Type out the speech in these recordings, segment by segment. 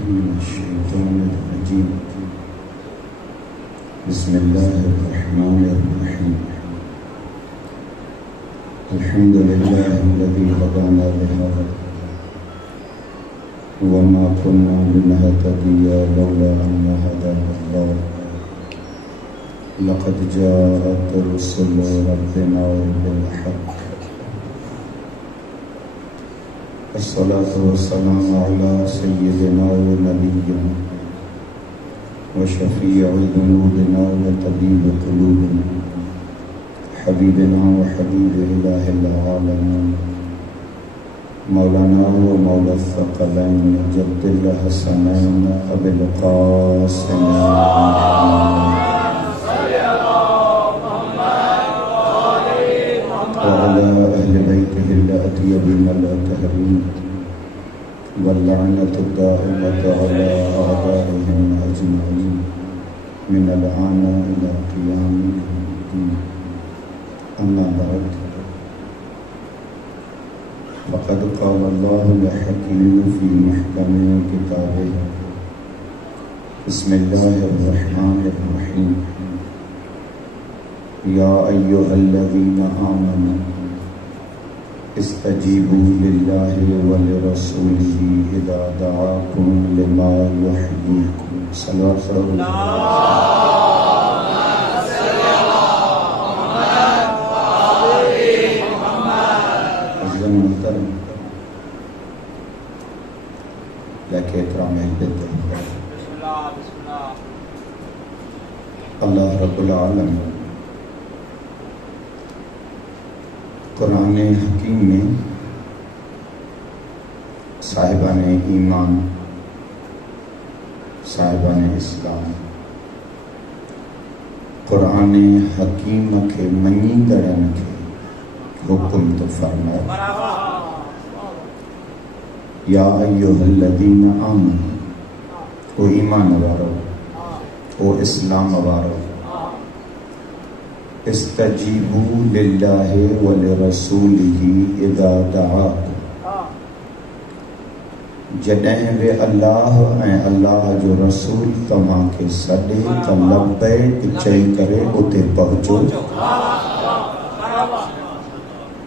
बिस्मिल्लाहिर्रहमानिर्रहीम। बिस्मिल्लाहिर्रहमानिर्रहीम। अल्हम्दुलिल्लाहिल्लज़ी हदाना लिहाज़ा वमा कुन्ना लिनहतदिया लौला अन हदानल्लाह। लक़द जाअत रुसुलु रब्बिना बिल हक़्क़। अस्सलातु वस्सलामु अला सय्यिदिना व नबिय्यिना व शफ़ीइ ज़ुनूबिना व तबीब क़ुलूबिना हबीबिना व हबीब इलाहिल आलमीन मौलाना व मौला अस-सकलैन जद्दुल हसनैन अबुल क़ासिम अहल बैतिहिल अत्यबीन अल-अतहरीन वल्लअनतु दाइमतु अला अअदाइहिम अजमईन मिनल आना इला क़ियामिल दीन। अम्मा बाद फ़क़द क़ाल अल्लाहु हकीम फ़ी महकमिल किताबिह। बिस्मिल्लाहिर्रहमानिर्रहीम। या अय्युहल्लज़ीना आमनू इस्तजीबू लिल्लाहि व लिरसूलिही इज़ा दआकुम लिमा युहय्यीकुम। सल्लल्लाहु अलैहि वसल्लम। अल्लाह रब्बुल आलमीन कुरान हकीम में साहिबाने ईमान, साहिबाने इस्लाम कुरान हकीम के मञींदड़न के हुक्म तो फरमाए। या अय्युहल्लज़ीना आमनू, ओ ईमान वारो, ओ इस्लाम वारो, इस्तजीबू लिल्लाहि व लिरसूलिही इज़ा दआकुम। जॾहिं बि अल्लाह ऐं अल्लाह जो रसूल तव्हां खे सॾे त लब्बैक चई करे उते पहुचो।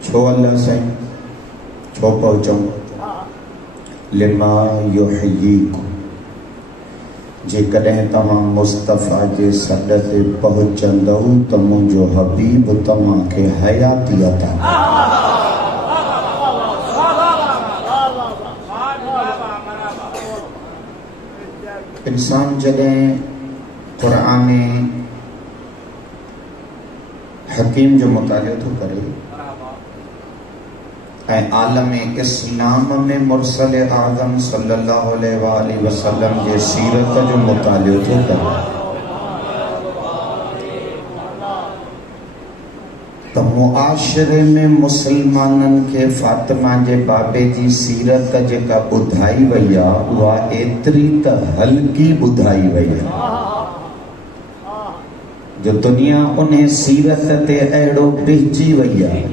छो अल्लाह साईं, छो पहुचूं? लिमा युहय्यीकुम, जेकॾहिं तव्हां मुस्तफ़ा जे सॾ ते पहुचंदव त मुंहिंजो हबीब तव्हां खे हयाती अता। इंसान जॾहिं क़ुरान हकीम जो मुतालियो थो करे ऐं आलम इस्लाम में मुरसल आज़म सल्लल्लाहु अलैहि वसल्लम जे सीरत जो मुतालियो थो करे त मुआशिरे में मुसलमाननि खे फातिमा जे बाबे जी सीरत जेका ॿुधाई वई आहे उहा एतिरी त हल्की ॿुधाई वई आहे जो दुनिया उन सीरत ते अहिड़ो बिहजी वई आहे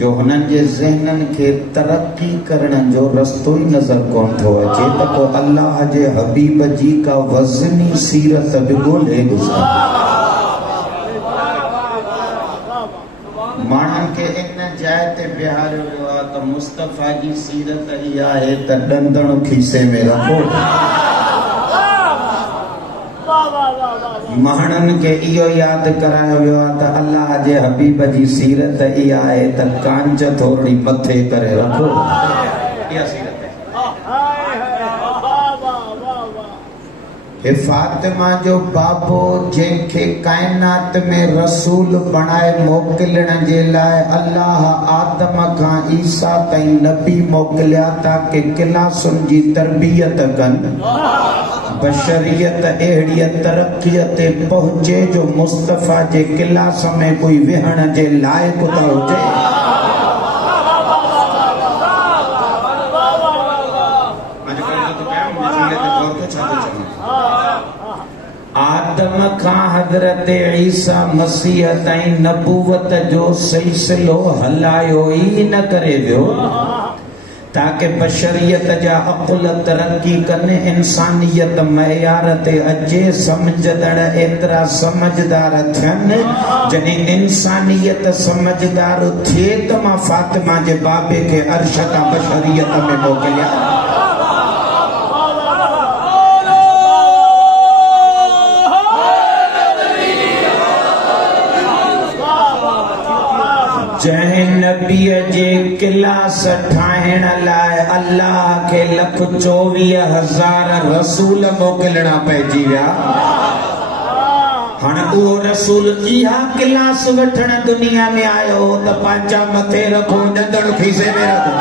जो हुननि जे ज़हननि खे तरक्की करण जो रस्तो ई नज़र कोन थो अचे त पोइ अल्लाह जे हबीब जी का वज़नी सीरत बि ॻोल्हे ॾिसां। माण्हुनि खे इन जाइ ते बिहारियो वियो आहे त मुस्तफ़ा जी सीरत इहा आहे त ॾंदण खीसे में रखो। माण्हुनि खे इहो यादि करायो वियो आहे त अल्लाह जे हबीब जी सीरत इहा आहे त कांच थोरी मथे करे रखो। इहा सीरत है फातिमा जो बाबो जंहिंखे काइनात में रसूल बणाए मोकिलण जे लाइ अल्लाह आदम खां ईसा ताईं नबी मोकिलिया ताकि क्लासुनि जी तरबियत कनि, बशरियत अहिड़ी तरक़ीअ ते पहुचे जो मुस्तफ़ा जे क्लास में कोई विहण जे लाइक़ त हुजे। आदम खां हज़रत ईसा मसीह ताईं नबूवत जो सिलसिलो हलायो ई न करे वियो ताकि बशरियत जा अकुल तरक्की कने इंसानियत मयार ते अजे समझदड़ एतरा समझदार थियन जने इंसानियत समझदार थिए त मां फातिमा जे बाबे के अर्श का बशरियत में मोकलिया जय नबी जे क्लास ठाहिण लाइ अल्लाह के 1,24,000 रसूल मोकिलणा पइजी विया। हाणे उहो रसूल इहा क्लास वठण दुनिया में आयो त पंहिंजा मथे रखो ॾंदड़ खीसे में रखो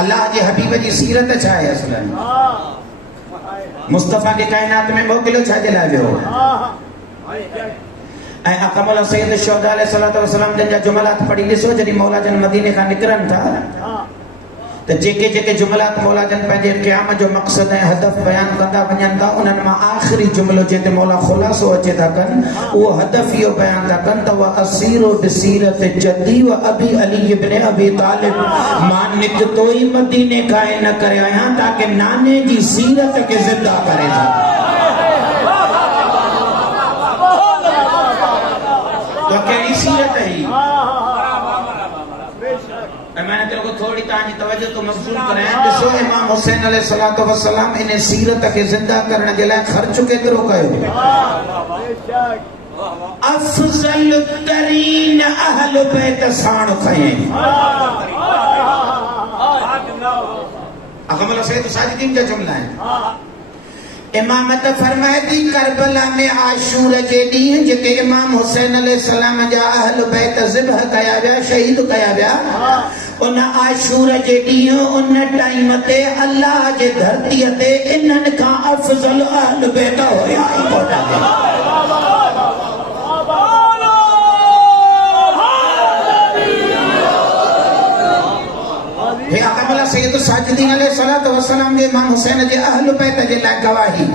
अल्लाह के हबीब जी सीरत छा है असलन मुस्तफा के कायनात में मोकिलियो छा जे लाइ वियो ऐं अकमल सैयद शुहदा अलैहिस्सलातु वस्सलाम जन जा जुमलात पढ़ी ॾिसो जॾहिं मौला जन मदीने खां निकिरनि था त जेके जेके जुमलात मौला जन पंहिंजे क़याम जो मक़सद ऐं हदफ बयान कंदा वञनि था उन्हनि मां आख़िरी जुमलो जिते मौला खुलासो अचे था कनि उहो हदफ इहो बयान था कनि त व असीरो बसीरत जदी व अबी अली इब्न अबी तालिब मां निकतो ई मदीने खां न करे आहियां ताकि नाने जी सीरत खे ज़िंदा करे था तो कहिड़ी सीरत है मैंने तेरे को थोड़ी ताजी तवज्जो तो मबसूल कराया ॾिसो इमाम हुसैन अलैहिस्सलातु वस्सलाम इन सीरत के जिंदा करण जे लाइ ख़र्च केतिरो कयो अफजल तरीन अहल बैत साण खयईं अकमल सैयद साजिदीन जा जुमला आहिनि इमामत फरमाए थी करबला में आशूर जे ॾींहुं जेके इमाम हुसैन अलैहिस्सलाम जा अहल बैत ज़िबह कया विया शहीद कया विया उन आशूर जे ॾींहुं उन टाइम ते अल्लाह जे धरतीअ ते इन्हनि खां अफज़ल अहल बैत हुया हे अकमल सैयद साजिदीन अलैहिस्सलातु वस्सलाम जे इमाम हुसैन जे अहल बैत जे लाइ गवाही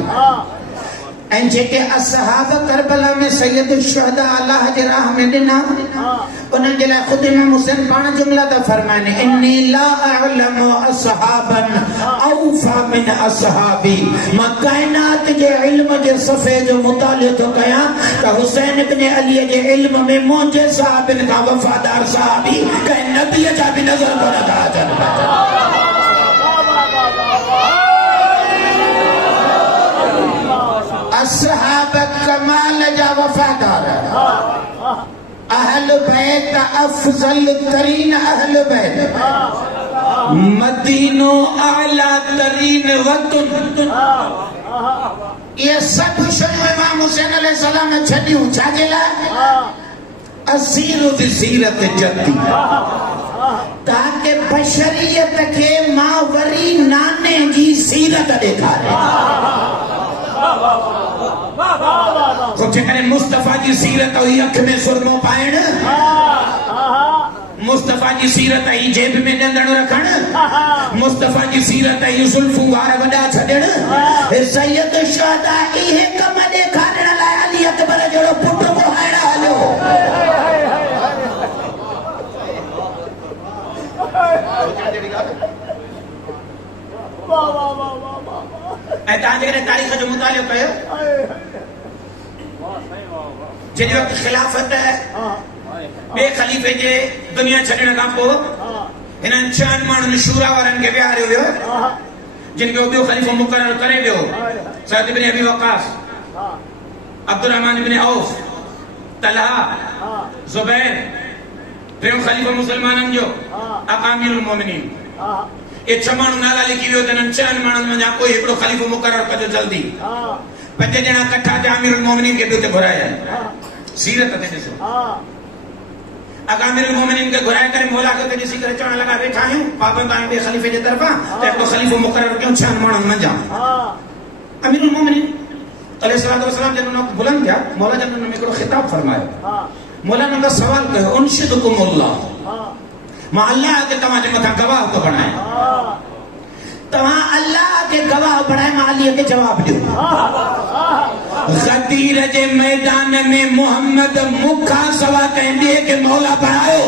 ऐं जेके असहाब करबला में सैयद शुहदा अल्लाह जे राह में ॾिना उन्हनि जे लाइ ख़ुदि इमाम हुसैन पाण जुमला था फरमाइनि इन्नी ला अअलमु असहाबन औफा मिन असहाबी मां कायनात जे इल्म जे सफ़े जो मुतालियो थो कयां त हुसैन इब्न अली जे इल्म में मुंहिंजे सहाबनि खां वफ़ादार सहाबी कंहिं नबीअ जा बि नज़र कोन था अचनि असहाब कमाल जा वफादार अहल बैत अफजल तरीन अहल बैत मदीनो आला तरीन वतन ये सब शयूं इमाम हुसैन अलैहिस्सलाम ने छॾियूं छाजे लाइ असीरो बसीरत जदी ताकि बशरियत के मां वरी नाने जी सीरत ॾेखारे मुस्तफा जी सीरत हुई अख में सुरमो पाइण मुस्तफा जी सीरत ही जेब में ॾंदड़ रखण मुस्तफा जी सीरत ही जुल्फूं वार वॾा छॾण सैयद शुहदा इहे कम ॾेखारण लाइ अली अकबर जहिड़ो पुट मोहाइण हलियो ऐं तव्हां जेकॾहिं तारीख़ जो मुतालियो कयो जिन वक़्तु खिलाफ़त ॿिए ख़लीफ़े जे दुनिया छॾण खां पोइ हिननि 6 माण्हुनि शूरा वारनि खे विहारियो वियो जिन खे ॿियो ख़लीफ़ो मुक़ररु करे वियो Saad ibn Abi Waqqas Abdur Rahman ibn Auf Talha Zubair टियों ख़लीफ़ो मुसलमाननि जो आका अमीरुल मोमिनीन ये 6 माण्हू नाला लिखी वियो त हिननि 6 माण्हुनि मंझां कोई हिकिड़ो ख़लीफ़ो मुक़ररु कजो जल्दी 5 ॼणा कठा थिया अमीरुल मोमिनीन खे बि उते घुराया सीरत ते ॾिसो आका अमीरुल मोमिनीन खे घुराए करे मौला खे ॾिसी करे चवण लॻा वेठा आहियूं पाबंद आहियूं ॿिए ख़लीफ़े जे तरफ़ां त हिकिड़ो ख़लीफ़ो मुक़ररु कयूं 6 माण्हुनि मंझां अमीरुल मोमिनीन अलैहिस्सलातु वस्सलाम जन उन बुलंद थिया मौला जन उन में हिकिड़ो ख़िताब फरमायो मौला ने उनखां सवाल कयो उनशिदकुमुल्लाह मां अल्लाह के तव्हांजे मथां गवाह थो बणायां तव्हां अल्लाह के गवाह बणाए मां अलीअ खे जवाब ॾियो गदीर जे मैदान में मोहम्मद मुखा सवा कहंदे के मौला बनायो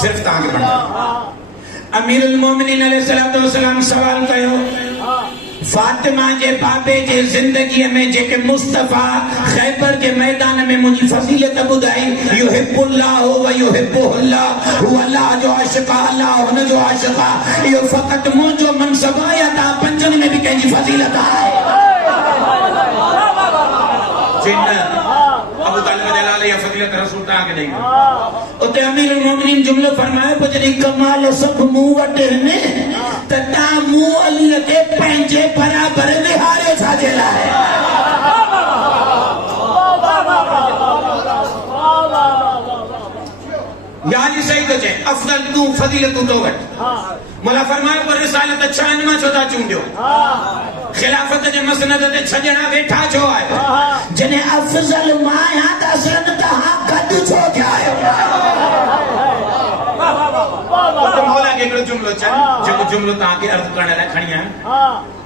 सिर्फ तव्हांखे बणायो। अमीरुल मोमिनीन अलैहिस्सलातु वस्सलाम सवाल कयो फातिमा जे बाबे जे जिंदगी में जेके मुस्तफा खैबर के मैदान में मुझी फजीलत बुधाई युहिब्बुल्लाह व युहिब्बुहुल्लाह हु अल्लाह जो आशिक अल्लाह हुन जो आशिक यो फकत मुझो मनसब या ता पंजन में भी कहीं फजीलत है जिन अबू तालिब जलाल या फजीलत रसूल ता के नहीं उते अमीरुल मोमिनीन जुमलो फरमाए पर जदी कमाल सब मुंह वटे ने तता मुंह अल्लाह के पंजे बराबर विहारे छाजे लाए यानी सही तो जे अफजल तू फजीलत तो वट मोला फरमाए पर रिसालत अच्छा इनमा छोटा चूंडियो खिलाफत जे मसनद ते छजना वेठा छो आयो जने अफजल माया दसन ता गद छो आयो तो मौला के एकड़ो जुमलो चन जो जुमलो ता के अर्थ करने ला खणिया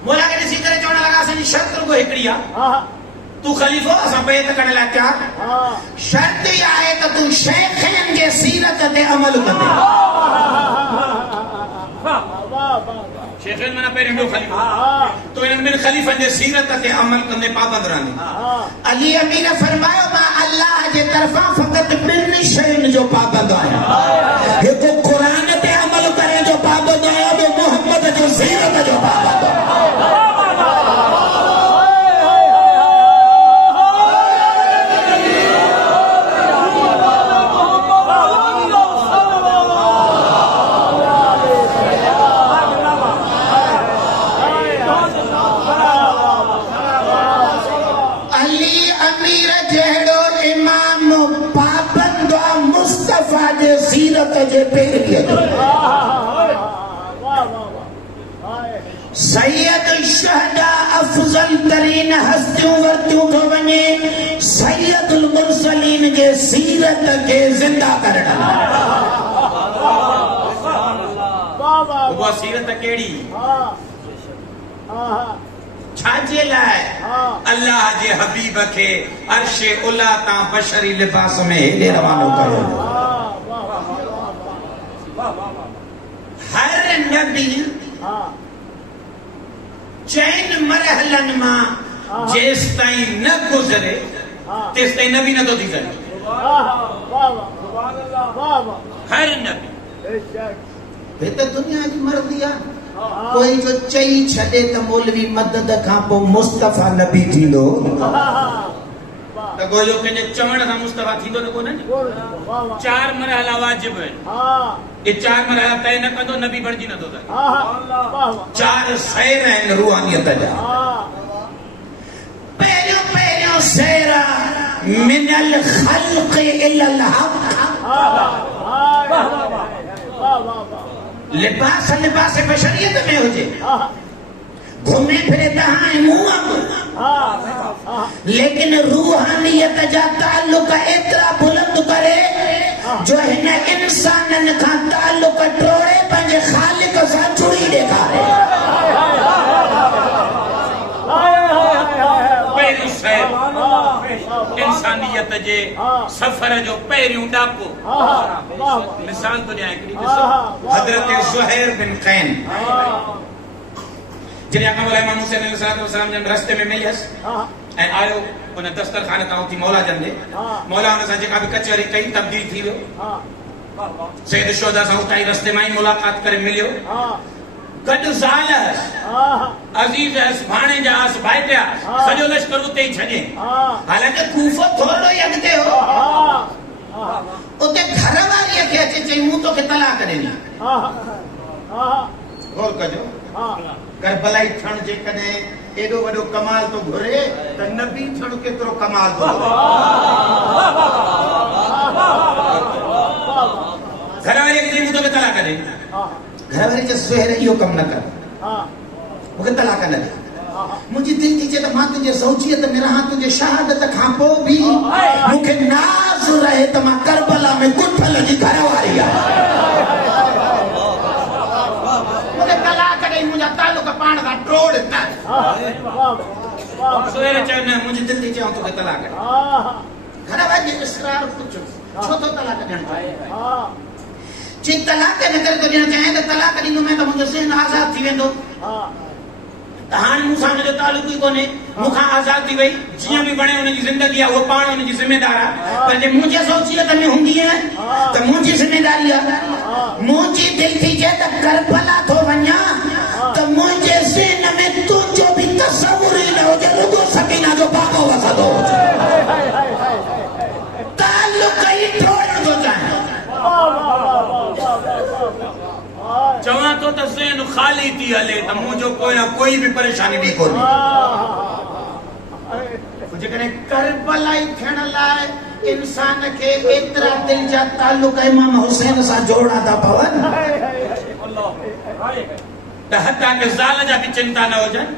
मौला के सी करे चोण लगा सन शर्त को एकड़िया तू खलीफो असा बैत करने ला क्या शर्त या है तो तू शेखन के सीरत ते अमल करे शेखन मना पहिरियों ॿियो खलीफ़ो तो इन्हनि ॿिनि खलीफ़नि जे सीरत ते अमल कंदे पाबंद रहंदे अली अमीर फरमायो मां अल्लाह जे तरफ़ां फ़क़त ॿिनि शयुनि जो पाबंद आहियां हिकु क़ुरान ते अमल करे जो पाबंद आहियां ॿियो मोहम्मद जो सीरत जो पाबंद आहियां सैयद शहदा अफजल तरीन हस्तियों वर्तियों को बने सैयदुल मुरसलीन के सीरत के जिंदा करना वो सीरत केड़ी छाजे लाए अल्लाह जे हबीब के अर्शे उला ता बशरी लिबास में हेले रवानो कयो हर नबी चैन मरहलन मां जेस ताई न गुजरे तेस ताई नबी न तो थी सके हर नबी ये तो दुनिया की मर्जी है कोई जो चई छदे त मौलवी मदद का पो मुस्तफा नबी थी लो तो कोई जो के चवण का मुस्तफा थी तो कोन चार मरहला वाजिब है ये चार मरहला तय न कंदो नबी बणजी न तो चार सैर हैं रूहानियत जा पहिरियों पहिरियों सैरा मिनल खल्क़ इलल हक़ लिबास लिबास बशरियत में हुजे घूमे फिरे तहां मुंह लेकिन रूहानियत जा ताल्लुक एतरा बुलंद करे जो हिन इंसानन का ताल्लुक टोड़े पंहिंजे खालिक सां जुड़ी ॾेखारे इंसानियत जे सफर जो पहिरियों डाको मिसाल तो ॾियां हिकिड़ी हज़रत ज़ुहैर बिन कैन जॾहिं आका मौला इमाम हुसैन अलैहिस्सलाम जन रस्ते में मिलियस ऐं आयो उन दस्तरखाने तां उथी मौला जन दे मौला हुन सां जेका बि कचहरी कई तब्दील थी वियो सैयद शोधा सां उताई रस्ते में ही मुलाकात करे मिलियो गॾु ज़ाल अज़ीज़ भाणे जा भाइटिया सॼो लश्कर उते ई छॾे हालांकि कूफो थोरो ई अॻिते हो उते घर वारीअ खे अचे चई मूं तोखे तलाक ॾिनी गौर कजो करबलाई थियण जे कॾहिं एॾो वॾो कमाल तो घुरे त नबी थियण केतिरो कमाल तो घरवारी खे मूं तोखे तलाक ॾिनी घरवारी जो ज़ुहैर इहो कमु न कर मूंखे तलाक न ॾे मुंहिंजी दिलि थी चए त मां तुंहिंजे ज़ौजियत में रहां तुंहिंजे शहादत खां पोइ बि मूंखे नाज़ रहे त मां करबला में कुठल जी घरवारी आहे मुंहिंजे तलाक ॾेई मुंहिंजा तालुक तो पाण दा टोड़ ना सवेरे चने मुझे दिल्ली जाऊं तो तलाक घर वाले इसरार पूछो छो तो तलाक देना जी तलाक न कर तो देना चाहे तो तलाक दी मैं तो मुझे से आजाद थी वेंदो हां मूंसा जो ताल्लुक ही कोने मुखा आजाद थी वई जिया भी बने उन जी जिंदगी है वो पाण उन जी जिम्मेदार है पर जे मुझे सोचिए त में हुंदी है तो मुझी जिम्मेदारी है मुझी दिल थी जे त करबला तो वन्या तो मुझे ज़हन में तू जो भी तस्वुर न हो जे रुगो सकीना जो बाबो वसदो ताल्लुक ही छोड़ दो जाए चवा तो ज़हन खाली थी हले त मुझो कोई भी परेशानी नहीं कोनी जेकॾहिं करबला ई थियण लाइ इंसान खे एतिरा दिल जा ताल्लुक इमाम हुसैन सां जोड़ा था पवन त हता के ज़ाल जा भी चिंता न हुजनि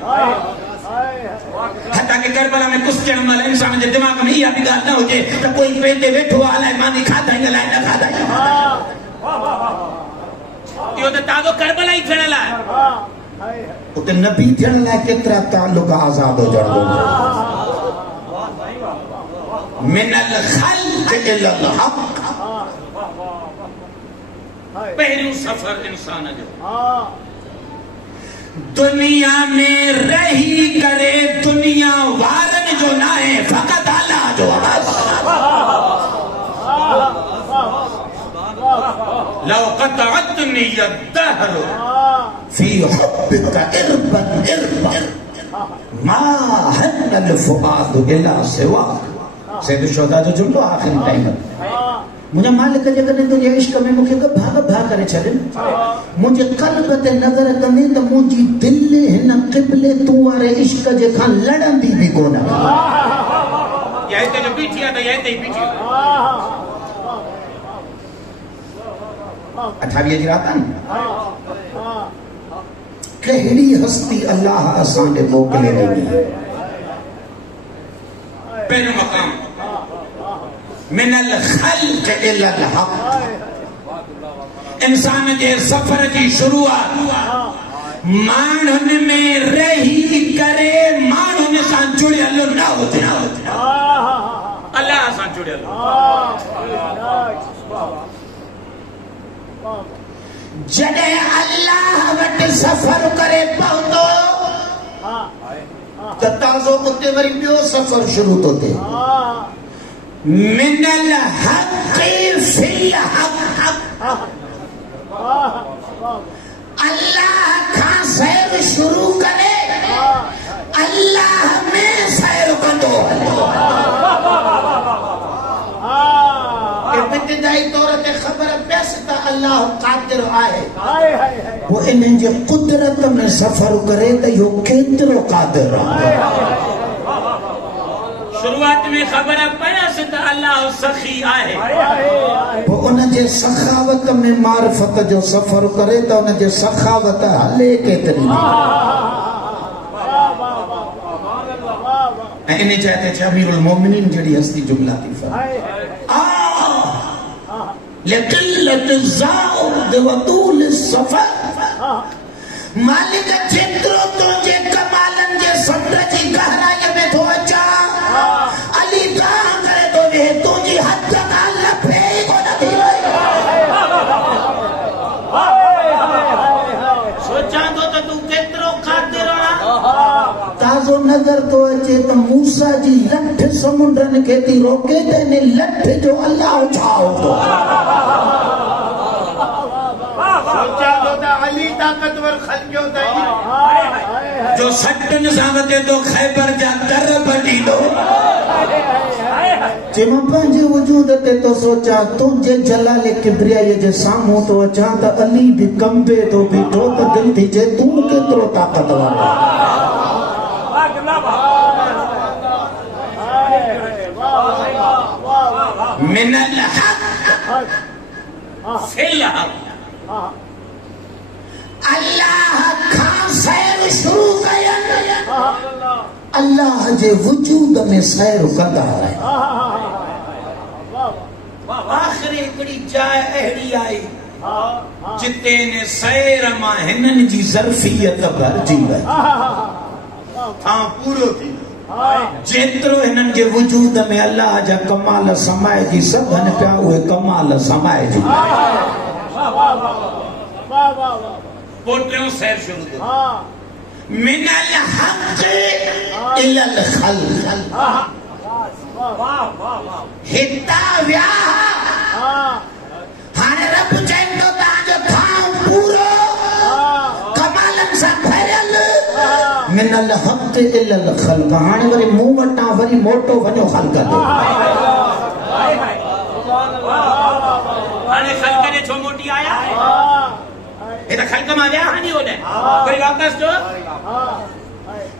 हता के करबला में कुछ ॼण महिल इंसान जे दिमाग़ में इहा बि ॻाल्हि न हुजे त कोई पेटे वेठो आहे अलाए मानी खाधाई अलाए न खाधाई इहो त ताज़ो करबला ई थियण लाइ उते नबी थियण लाइ केतिरा ताल्लुक आज़ाद हुजण घुरिजनि मिनल खल्क़ इलल हक़ पहिरियों सफर इंसान जो दुनिया में रही करे दुनिया वारन जो ना है फकत अल्लाह जो लौ क़तअतनी यद्दहर फी हुब्बिका इरबन इरबन मा हन्नल फुआद इला सिवा सैयद शुहदा जो जुमलो आखिरी टाइम मुझे मालिक जगह तुझे इश्क में मुझे भाग भाग करे छॾनि मुझे कल्ब ते नज़र कंदे त मुंहिंजी दिलि हिन क़िबले तूं वारे इश्क जे खां लड़ंदी बि कोन या हिते जो बीठी आहे त या हिते ई बीठी 28 जी रात आहे कहिड़ी हस्ती अल्लाह असांखे मोकिले ॾिनी पहिरियों मक़ाम मिनल खल्क़ इलल हक़ इंसान जे सफ़र जी शुरूआत माण्हुनि में रही करे माण्हुनि सां जुड़ियल न हुजे अल्लाह सां जुड़ियल जॾहिं अल्लाह वटि सफ़र करे पहुतो त ताज़ो उते वरी ॿियो सफ़र शुरू थो थिए मिनल हक़ फिल हक़ अल्लाह खां सैर शुरू करे अल्लाह में सैर कंदो इब्तिदाई तौर ते ख़बर पियसि त अल्लाह क़ादिर आहे वो इन्हनि जे कुदरत में सफ़र करे त इहो केतिरो क़ादिर आहे शुरुआत में खबर पयसि त अल्लाह सखी आहे वो उन जे सखावत में मारिफत जो सफ़र करे त उन जे सखावत हले केतिरी ऐं इन चाहते छा अमीरुल मोमिनीन जहिड़ी हस्ती जुमला थी फरमाए लकिल्लत ज़ाउद व तूल सफ़र मालिक जेतिरो तुंहिंजे कमालनि जे समुंड जी गहराईअ में थो अचा अली तां करे थो वेह तुंहिंजी हथ खां लफे ई कोन थी वई सोचां थो त तूं केतिरो क़ादिर आहीं ताज़ो नज़र तो अचे त मूसा जी लठ समुंडनि खे थी रोके त इन लठ जो अल्लाह छा हूंदो सोचां थो त अली ताक़तवर खलकियो अथई जो सटनि सां वधे थो ख़ैबर जा दर बंदींदो जे मां पंहिंजे वजूद ते तो सोचां तुंहिंजे जलाल किबरियाई जे साम्हूं तो अचां त अली बि कंबे थो बीठो त दिलि थी चए तूं केतिरो ताक़तवर मिनल हक़ फिल हक़ अल्लाह खां सैर शुरू कयनि अल्लाह जे वजूद में सैर कंदा रहिया आख़िरी हिकिड़ी जाइ अहिड़ी आई जिते ने सैर मां हिनन जी ज़र्फियत भरजी वई हां पूरो थी जेतिरो हिनन जे वजूद में अल्लाह जा कमाल समाए जी सभन पिया उहे कमाल समाए जी पोटियों सैर शुरू थी मिनल हक़ इलल खल्क़ हिता व्या हाणे रब चवंदो तव्हांजो थां पूरो कमालन सां भरियल मिनल हक़ इलल खल्क़ हाणे वरी मूं वटां वरी मोटो वञो ख़ल्क़ ते हाणे ख़ल्क़ जे छो मोटी आया ये तो ख़ल्क़ मां विया हनी होॾे वरी वापस जो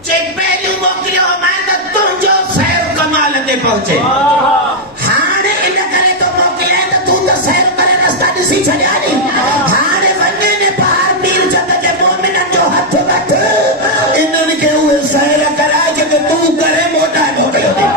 चेक पहलू मोकिलियो मैं त तुंहिंजो सैर कमाल ते पहुचे हाणे इन करे तो मोकिलिया त तूं त सैर करे रस्ता ॾिसी छॾिया नी हाणे वञे ने पार मीर चंद जे मोमिनन जो हथ वठ इन्हनि खे उहे सैर कराए जेके तूं करे मोटा मोकिलियो थी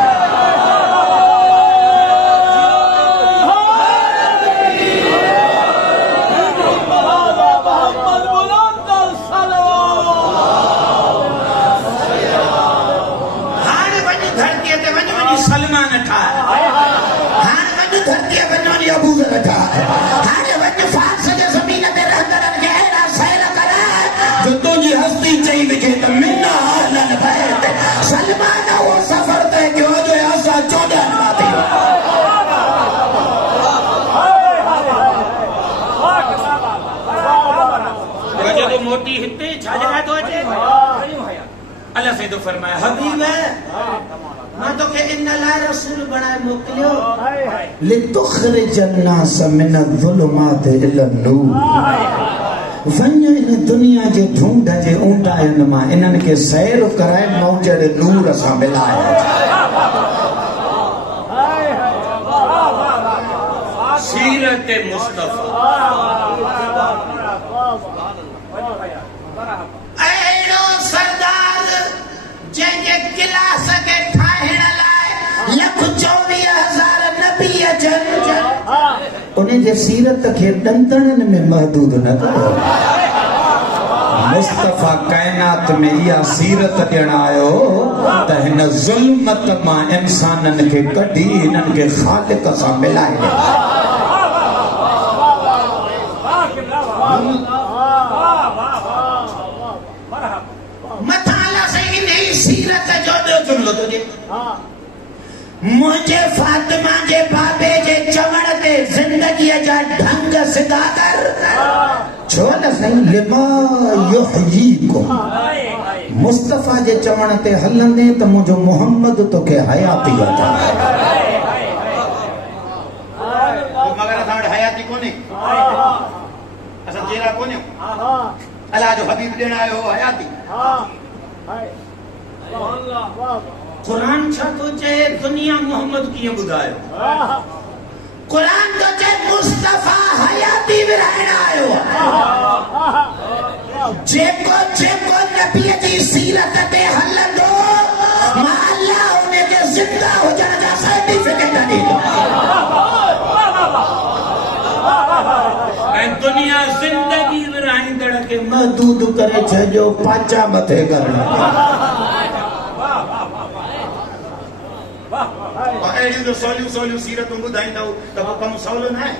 मोटी हिते छाजरा तो अचे अल्लाह से तो फरमाया हबीब मां तो के इन ला रसूल बनाए मोकिलियो लितुखरिज अन्नास मिन ज़ुलुमात इला नूर वञ इन दुनिया जे ढूंढ जे ऊंटाइन मां इन्हनि खे सैर कराए मौजड़ नूर सां मिलाए सीरत मुस्तफा अहिड़ो सरदार जंहिंजे गिलास खे ठाहिण लाइ 1,24,000 नबी अचनि उन जे सीरत खे ॾंदड़नि में महदूद न कयो मुस्तफा कायनात में इहा सीरत ॾियण आयो त हिन ज़ुल्मत मां इंसाननि खे कढी हिननि खे ख़ालिक सां मिलाए मुझे फातिमा जे बाबे जे चवण ते जिंदगी जा ढंग सिधा कर छो न सही लिमा युहयीकुम मुस्तफा जे चवण ते हलंदे त मुझो मोहम्मद तोखे हयाती अता मगर असां वटि हयाती कोन्हे असां जहिड़ा कोन्हे अल्लाह जो हबीब ॾियण आयो हयाती कुरान छा तो चए दुनिया मोहम्मद कीअं ॿुधायो कुरान तो चए मुस्तफा हयाती विराइण आयो जेको जेको नबीअ जी सीरत ते हलंदो मां अल्लाह उन खे ज़िंदा हुजण जा सर्टिफिकेट ॾींदो ऐं दुनिया ज़िंदगी विराईंदड़ खे महदूद करे छॾियो पाचा मथे करण अहिड़ियूं जो सवलियूं सीरतूं ॿुधाईंदव त पोइ कमु सवलो न आहे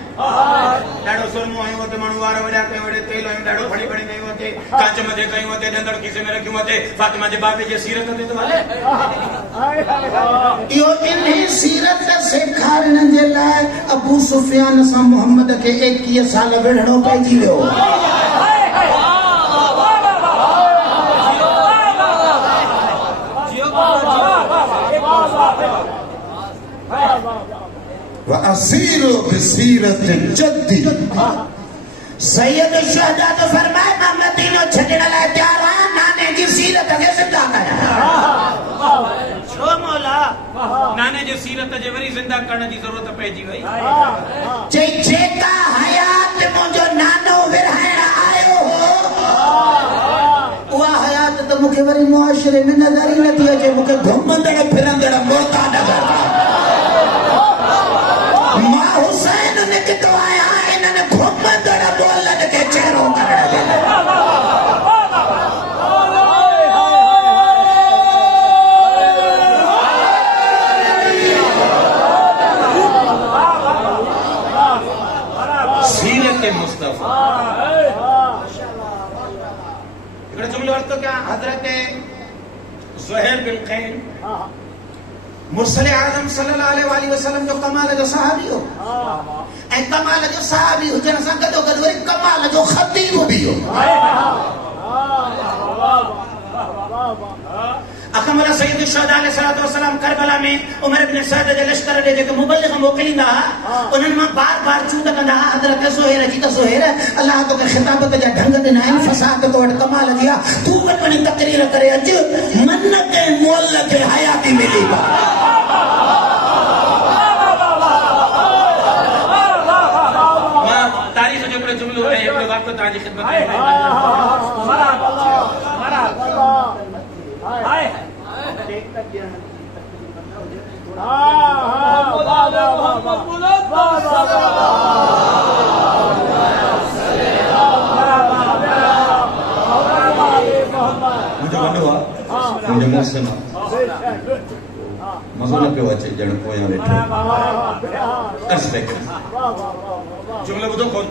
ॾाढो सुरमो आयूं हुते माण्हू वार वॾा कयूं वॾे तेल आयूं ॾाढो खणी खणी कयूं हुते कांच मथे कयूं हुते ॾंदड़ खीसे में रखियूं हुते फातिमा जे बाबे जे सीरत ते थो हले इहो इन सीरत सेखारण जे लाइ अबू सुफियान सां मोहम्मद खे 21 साल विढ़णो पइजी वियो वअसीरो बिसीरत जद्दी सैयद शुहदा तो फरमाए मां मदीनो छॾण लाइ तैयार आहियां नाने जी सीरत खे ज़िंदा कयां छो मौला नाने जी सीरत जे वरी ज़िंदा करण जी ज़रूरत पइजी वई चई जेका हयात मुंहिंजो नानो विरहाइण आयो हो उहा हयात त मूंखे वरी मुआशरे में नज़र ई नथी अचे मूंखे घुमंदड़ फिरंदड़ मुर्दा नज़र मां हुसैन निकितो आहियां इन्हनि घुमंदड़ ॿोलनि खे हजरत ज़ुहैर बिन कैन मुरसले आज़म सल्लल्लाहु अलैहि वसल्लम जो कमाल जो सहाबी हो ऐं कमाल जो सहाबी हुजण सां गॾो गॾु वरी कमाल जो ख़तीब बि हो। अकमल सैयद शुहदा अलैहि सलाम करबला में उमर इब्न सअद जे लश्कर ॾे जेके मुबल्लिग मोकिलींदा उन्हनि मां बार-बार चूंड कंदा हज़रत ज़ुहैर जी त ज़ुहैर अल्लाह तोखे ख़िताबत जा ढंग ॾिना आहिनि फसाद तो वटि कमाल जी आहे तूं वटि तकरीर करे अचु मन के मोल खे हयाती मिली तारीख़ जो हिकिड़ो जुमिलो ऐं हिकिड़ो वाक़िओ तव्हांजी ख़िदमत में मुझे मुंह से मज़ो न पियो अचे ॼण पोयां वेठो जुमिलो ॿुधो कोन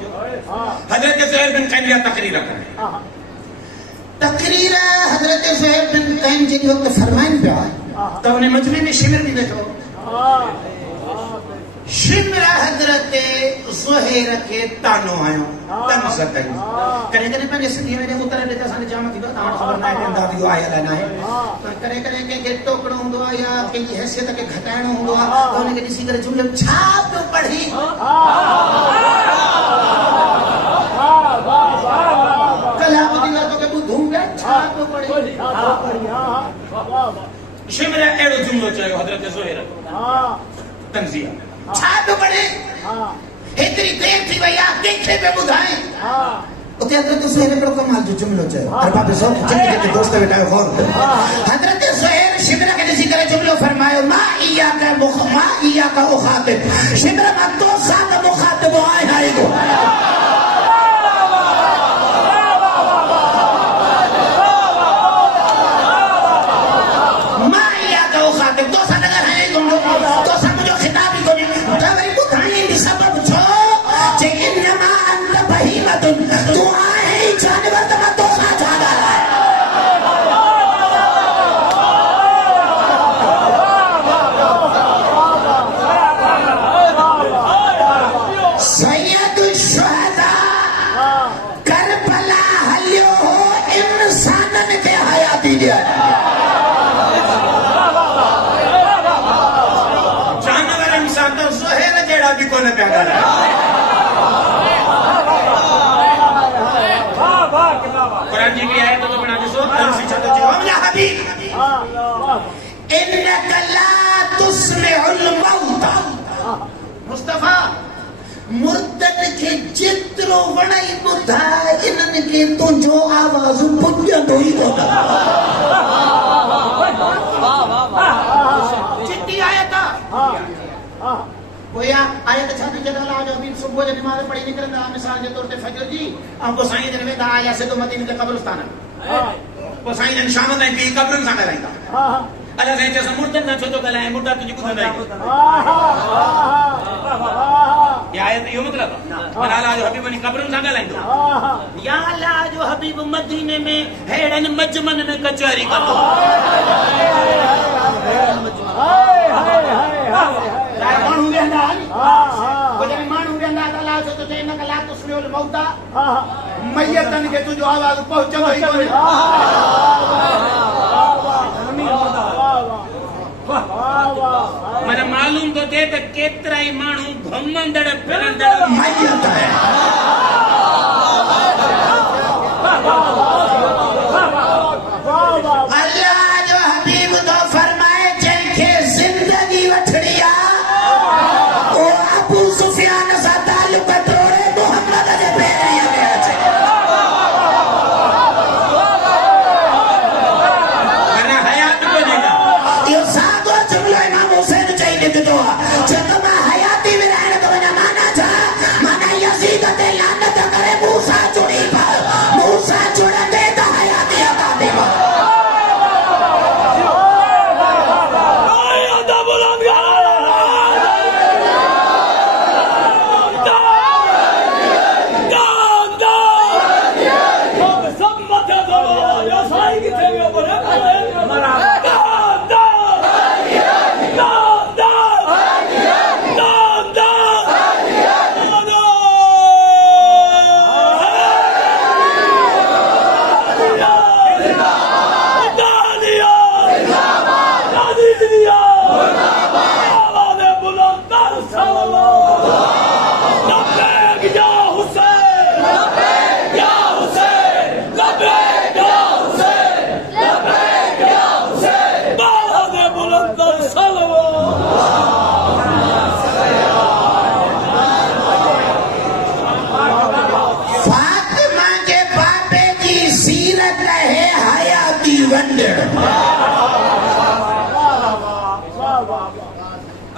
हज़रत ज़ुहैर बिन कैन तकरीर करे तकरीर हज़रत ज़ुहैर बिन कैन जे वक़्त फरमाइनि पिया त उन मजमे में शिमर बि वेठो शिमर हज़रत ज़ुहैर खे तानो आयो तंस कई कॾहिं कॾहिं पंहिंजे सिंधीअ में उतर ॾे त असांखे जाम थींदो तव्हां ख़बर न आहे अंदाज़ इहो आहे अलाए न आहे पर कॾहिं कॾहिं कंहिंखे टोकणो हूंदो आहे या कंहिंजी हैसियत खे घटाइणो हूंदो आहे त हुनखे ॾिसी करे जुमिलो छा पियो पढ़ी कलाम दी वातो के ॿुधूं पिया छा पियो पढ़ी शिमर अहिड़ो जुमिलो चयो हज़रत ज़ुहैर तंज़िया छा पियो पढ़े हेतिरी देर थी वई आहे कंहिंखे पियो ॿुधाए उते हज़रत ज़ुहैर हिकिड़ो कमाल जो जुमिलो चयो अरबाब सौ जिंदगी दोस्त वेठा गौर कयो हज़रत ज़ुहैर शिमर खे ॾिसी करे जुमिलो फरमायो मां इया का उखातिब शिमर मां तो साथ मुखातिब आहियां मुस्तफा मुर्दन के जितरो वणई ॿुधा इन्हनि खे तुंहिंजो आवाज़ पुॼंदो ई कोन चिट्ठी आयत पोयां आयत छा थी चढ़ल आहे जो हबीब सुबुह जो नमाज़ पढ़ी निकिरंदा मिसाल जे तौर ते फजर जी ऐं पोइ साईं जन वेंदा आया सिधो मदीने ते क़ब्रिस्तान पोइ साईं जन शाम ताईं पी क़ब्रनि सां ॻाल्हाईंदा अल्लाह साईं चयो मुर्दनि सां छो थो ॻाल्हाए मुर्दा तुंहिंजी ॿुधंदा या आयत इहो मतिलबु आहे अल्लाह जो हबीब वञी क़ब्रनि सां ॻाल्हाईंदो या अल्लाह जो हबीब मदीने में हेड़नि मजमन में कचहरी कंदो माण्हू वेंदा माण्हू वेंदा त अल्लाह छो थो चए इन कलाक तो सुनियो मौता मैयतनि खे तुंहिंजो आवाज़ पहुचंदो ई कोन्हे मन मालूम तो थे त केतिरा ई माण्हू घुमंदड़ फिरंदड़ मैयत आहे अल्लाह जो हबीब तो फरमाए जंहिंखे जिंदगी वठणी आहे ओ अबू सुफियान सां तालुक तोड़े मोहम्मद जे पैरीअ में अचे अने हयात को ॾींदा इहो साॻियो जुमिलो इमाम हुसैन चई ॾिनो आहे जंहिं मां हयाती विराइण थो वञा माना छा माना यज़ीद ते लानत करे मूसा जुड़ी मूसा जुड़ंदे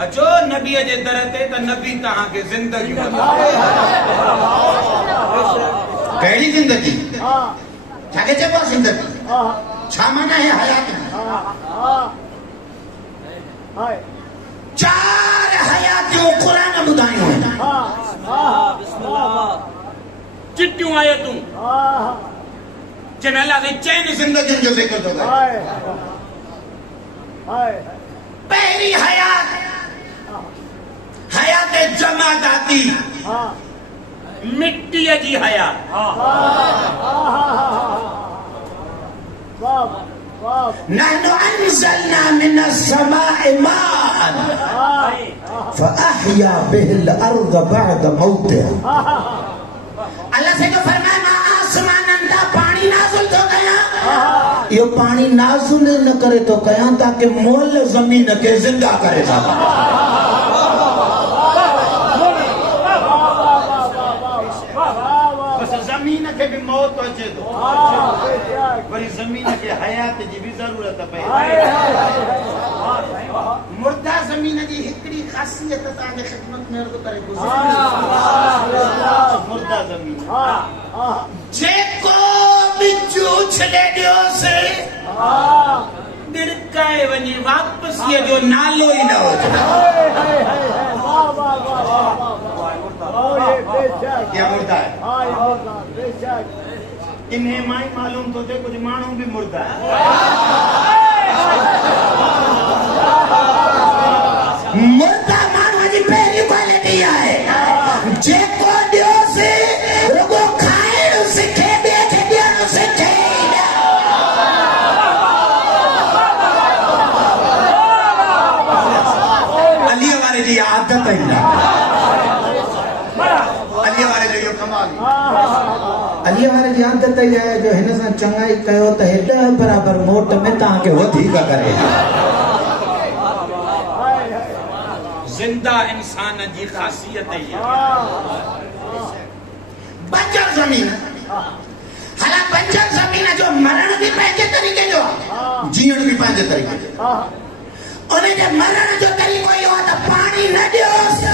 अचो नबी जे दर ते त नबी तहां के जिंदगी कहिड़ी जिंदगी छाके चइबो जिंदगी छा माना है हयात चार हयातियूं क़ुरान ॿुधायूं आहिनि चिटियूं आयतूं जंहिंमें अल्लाह जी चइनि ज़िंदगियुनि जो ज़िक्र थो करे पहिरीं हयात हयात जमादाती मिट्टीअ जी हयात नहनु अंज़लना मिनस समाए माअन फअहया बिहिल अर्द बअद मौतिहा अल्लाह से जो फरमाए मां आसमाननि तां पाणी नाज़िल थो कयां इहो पाणी नाज़िल न करे थो कयां ताकि मोल ज़मीन खे ज़िंदा करे सघां ज़मीन खे भी मौत अचे तो वरी ज़मीन खे हयात जी भी ज़रूरत पए मुर्दा ज़मीन जी हिकड़ी ख़ासियत तव्हांजे ख़िदमत में अर्ज़ करे मुर्दा ज़मीन जेको बिजू छॾे ॾियोसि दिड़काए वञे वापसीअ जो नालो ई न हुजे क्या मुर्दा है इन्हें माई मालूम तो थे कुछ मानू भी मुर्दा है मुर्दा मानू जी पहली क्वालिटी है जेको दियो से रुगो खाइण सिखे ॿिए खे ॾियण सिखे अलीअ वारे जी आदत ई न अली वारे जी आदत ही है जो हिन सां चङाई कयो त 10 बराबर मोट में तव्हांखे वधीक करे जिंदा इंसान जी ख़ासियत ही है बंजर ज़मीन हला बंजर ज़मीन जो मरण भी पंहिंजे तरीक़े जो जीअण भी पंहिंजे तरीक़े जो उन जे मरण जो तरीक़ो इहो आहे त पाणी न ॾियोसि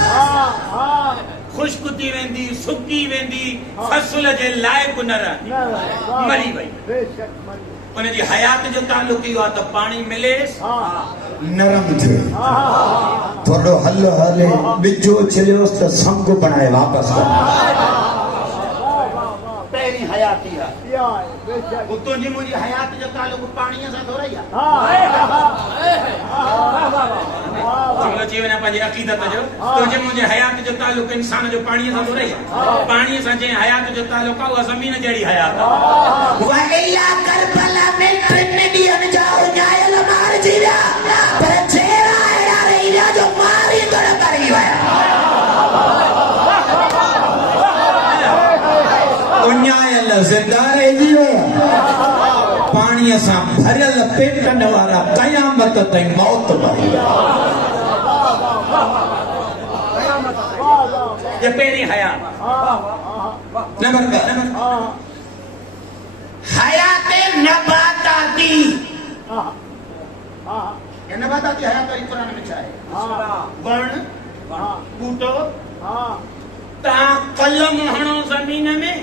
खुश्क थी वेंदी सुकी वेंदी फसल जे लायक न रही मरी वई उन जी हयात जो ताल्लुक इहो आहे त पाणी मिलेसि नरम थिए थोरो हल हले बिजो छिलियोसि त संग बनाए वापसि पहिरीं हयाती आहे तुंहिंजी मुंहिंजी हयात जो ताल्लुक पाणीअ सां थोरो ई आहे जुमलो चई वञा पंहिंजी अक़ीदत जो तुंहिंजे मुंहिंजे हयात जो ताल्लुक इंसान जो पाणीअ सां थोरो ई आहे पाणीअ सां जंहिं हयात जो ताल्लुक आहे उहा ज़मीन जहिड़ी हयात आहे ज़िंदा रहिजी विया पाणीअ सां भरियल पेटनि वारा क़यामत ताईं मौत भरी ये पहिरीं हयात नंबर 2 हयात नबाताती ये नबाताती हयात क़ुरान में छा आहे वण बूटो तव्हां कलम हणो ज़मीन में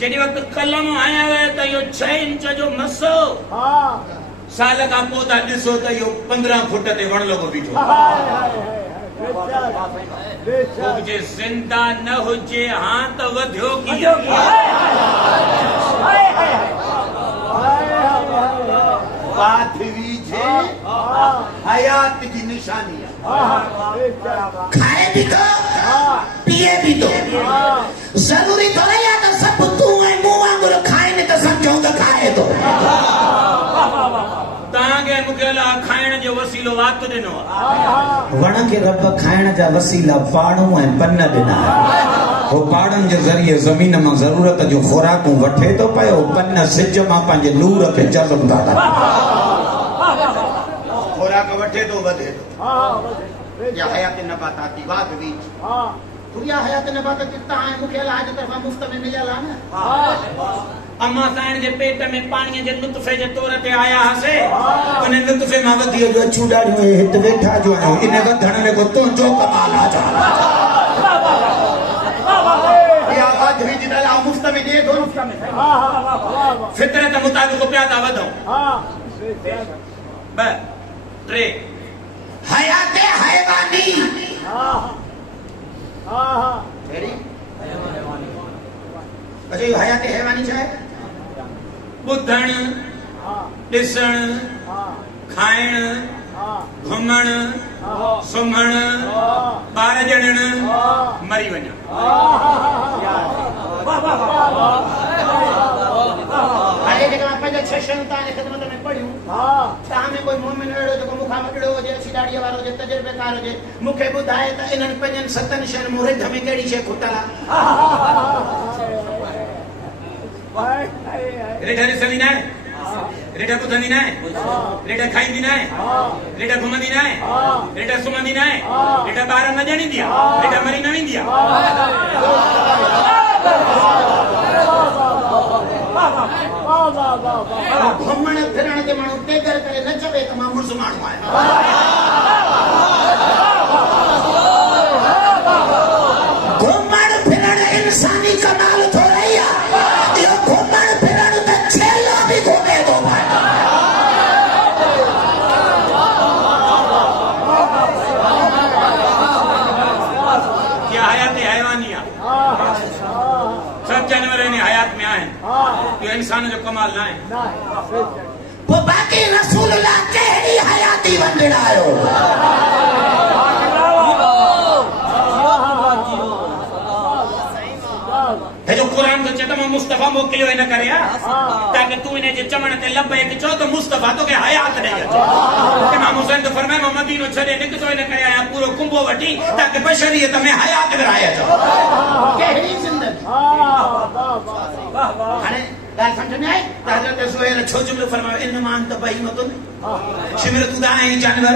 जॾहिं वक़्तु कलम आया हुआ त इहो 6 इंच जो मसो साल खां पोइ था ॾिसो त इहो 15 फुट ते वण लॻो बीठो जे ज़िंदा न हुजे हां त वधियो कीअं बाथवी जे हयात की निशानी है खाए भी तो पिए भी तो जरूरी तो नहीं है तो सब तू है मुंह वांगुर खाए ने तो समझो तो खाए तो तांगे मुकेला खाइण जो वसीलो वात दिनो वण के रब खाइण जा वसीला पाणू ऐं पन दिना वो पाड़न जे ज़रिए ज़मीन मां ज़रूरत जो खुराकूं वठे तो पयो पन सिज मां पंहिंजे नूर खे जज़ब था खुराक वठे तो वधे या हयात नबाताती बात बीच खुरिया हयात नबाताती तहां मुकेला आज तरफा मुफ्त में मिलियल आहे न अम्मा साइण जे पेट में पानी जे लुत्फे जे तौर ते आया हसे उन लुत्फे मां वधी जो अछू ॾाढो हित वेठा जो आयो इन वधण में को तुंहिंजो कमाल आ जा या आज ही जी दला मुफ्त में दे दो फितरत मुताबिक प्यादा वधो ब ट्रे हयात हैवानी रेडी अजय हयात हैवानी छे बुधण दिसण खाइण घुमण सुम्हण बार जणण मरी वञण हाणे जेका पंज छह शयूं तव्हांजे ख़िदमत में पढ़ियूं तव्हां में कोई मोमिन अहिड़ो जेको मूंखां वॾड़ो हुजे अछी ॾाड़ीअ वारो हुजे तजुर्बेकार हुजे मूंखे ॿुधाए त इन्हनि पंजनि सतनि शयुनि मूं रिध में कहिड़ी शइ खुटल आहे रिढ ॾिसंदी न आहे रिढ ॿुधंदी न आहे रिढ खाईंदी न आहे रिढ घुमंदी न आहे रिढ सुम्हंदी न आहे रिढ ॿार न ॼणींदी आहे रिढ मरी न वेंदी आहे घुमण फिरण जे माण्हू टेगर करे न चवे त मां मुड़ुस माण्हू आहियां घुमण फिरण इंसानी कमाल थोड़ी आहे इहो घुमण फिरण त छेलो बि घुमे थो क्या हयात हैवानी आहे सब जानवर इन हयात में आहिनि इहो इंसान जो कमाल न आहे पोइ बाक़ी रसूलुल्लाह कहिड़ी हयाती वंडड़ायो जो कुरान तो चेता मैं मुस्तफा मोकिलियो इन करे ताकि तू इने जे चमण ते लबैक चो तो मुस्तफा तो के हयात दे इमाम हुसैन तो फरमाए मैं मदीनो छड़े निकतो इन करे आया पूरो कुंभो वठी ताकि बशरियत में हयात कराया जो केहड़ी जिंदगी हाने गाल समझ में आई हजरत सुहैल छो जुमलो फरमाए इन्नमा अंत बहीमतुन शिविर तू दा है जानवर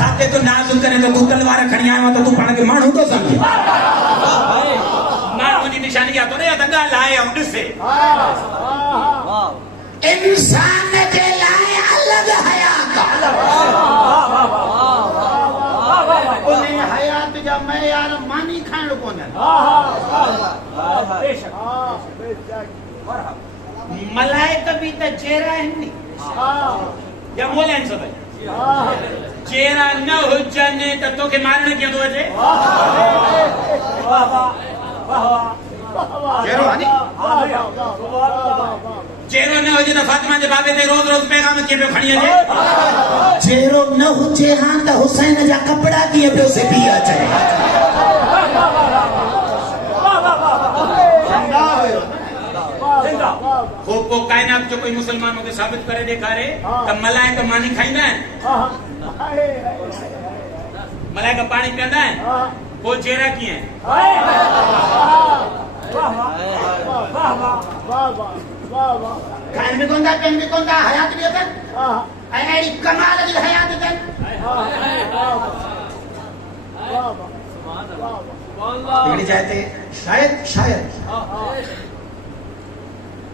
छाते तो नाज़ करे तो तू तलवार खणी आयो तो तू पाण के माण्हू तो समझ माण्हू जी निशानी आ तो रे त गाल आए ऐं ॾिसे इंसान के लाए अलग हयात उन्हें हयात जा मयार मानी खाइण कोन्हनि मलाइक भी त चेहरा आहिनि या मोला आहिनि सभई चेहरा न हुजनि त तोखे मारण कीअं थो अचे चेहरो न हुजे त फातिमा जे बाबे ते रोज़ रोज़ पैगाम कीअं पियो खणी अचे चेहरो न हुजे हां त हुसैन जा कपड़ा कीअं पियो सिबी अचे को कायनात जो कोई मुसलमान मूंखे साबित करे ॾेखारे त मलाइक मानी खाईंदा आहिनि मलाइक पाणी पीअंदा आहिनि पोइ चेहरा कीअं खाइण बि कोन था पीअनि बि कोन था हयात बि अथनि ऐं अहिड़ी कमाल जी हयात अथनि जाइ ते शायद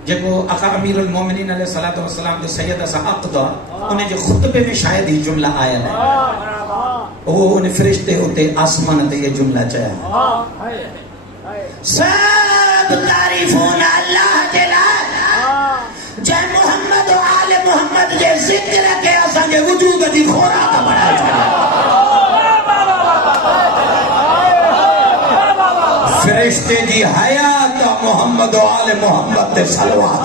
जेको आका अमीरुल मोमिनीन अलैहि सलातो व सलाम जो सैयद असा अक़दा उन जे खुतबे में शायद ही जुमला आयल है वो उन फरिश्ते होते आसमान ते ये जुमला चया सब तारीफून अल्लाह के लाए जय मोहम्मद व आले मोहम्मद जे जिक्र के असा के वजूद दी खुराक बणाए फरिश्ते जी हयात मोहम्मद व आले मोहम्मद ते सलवात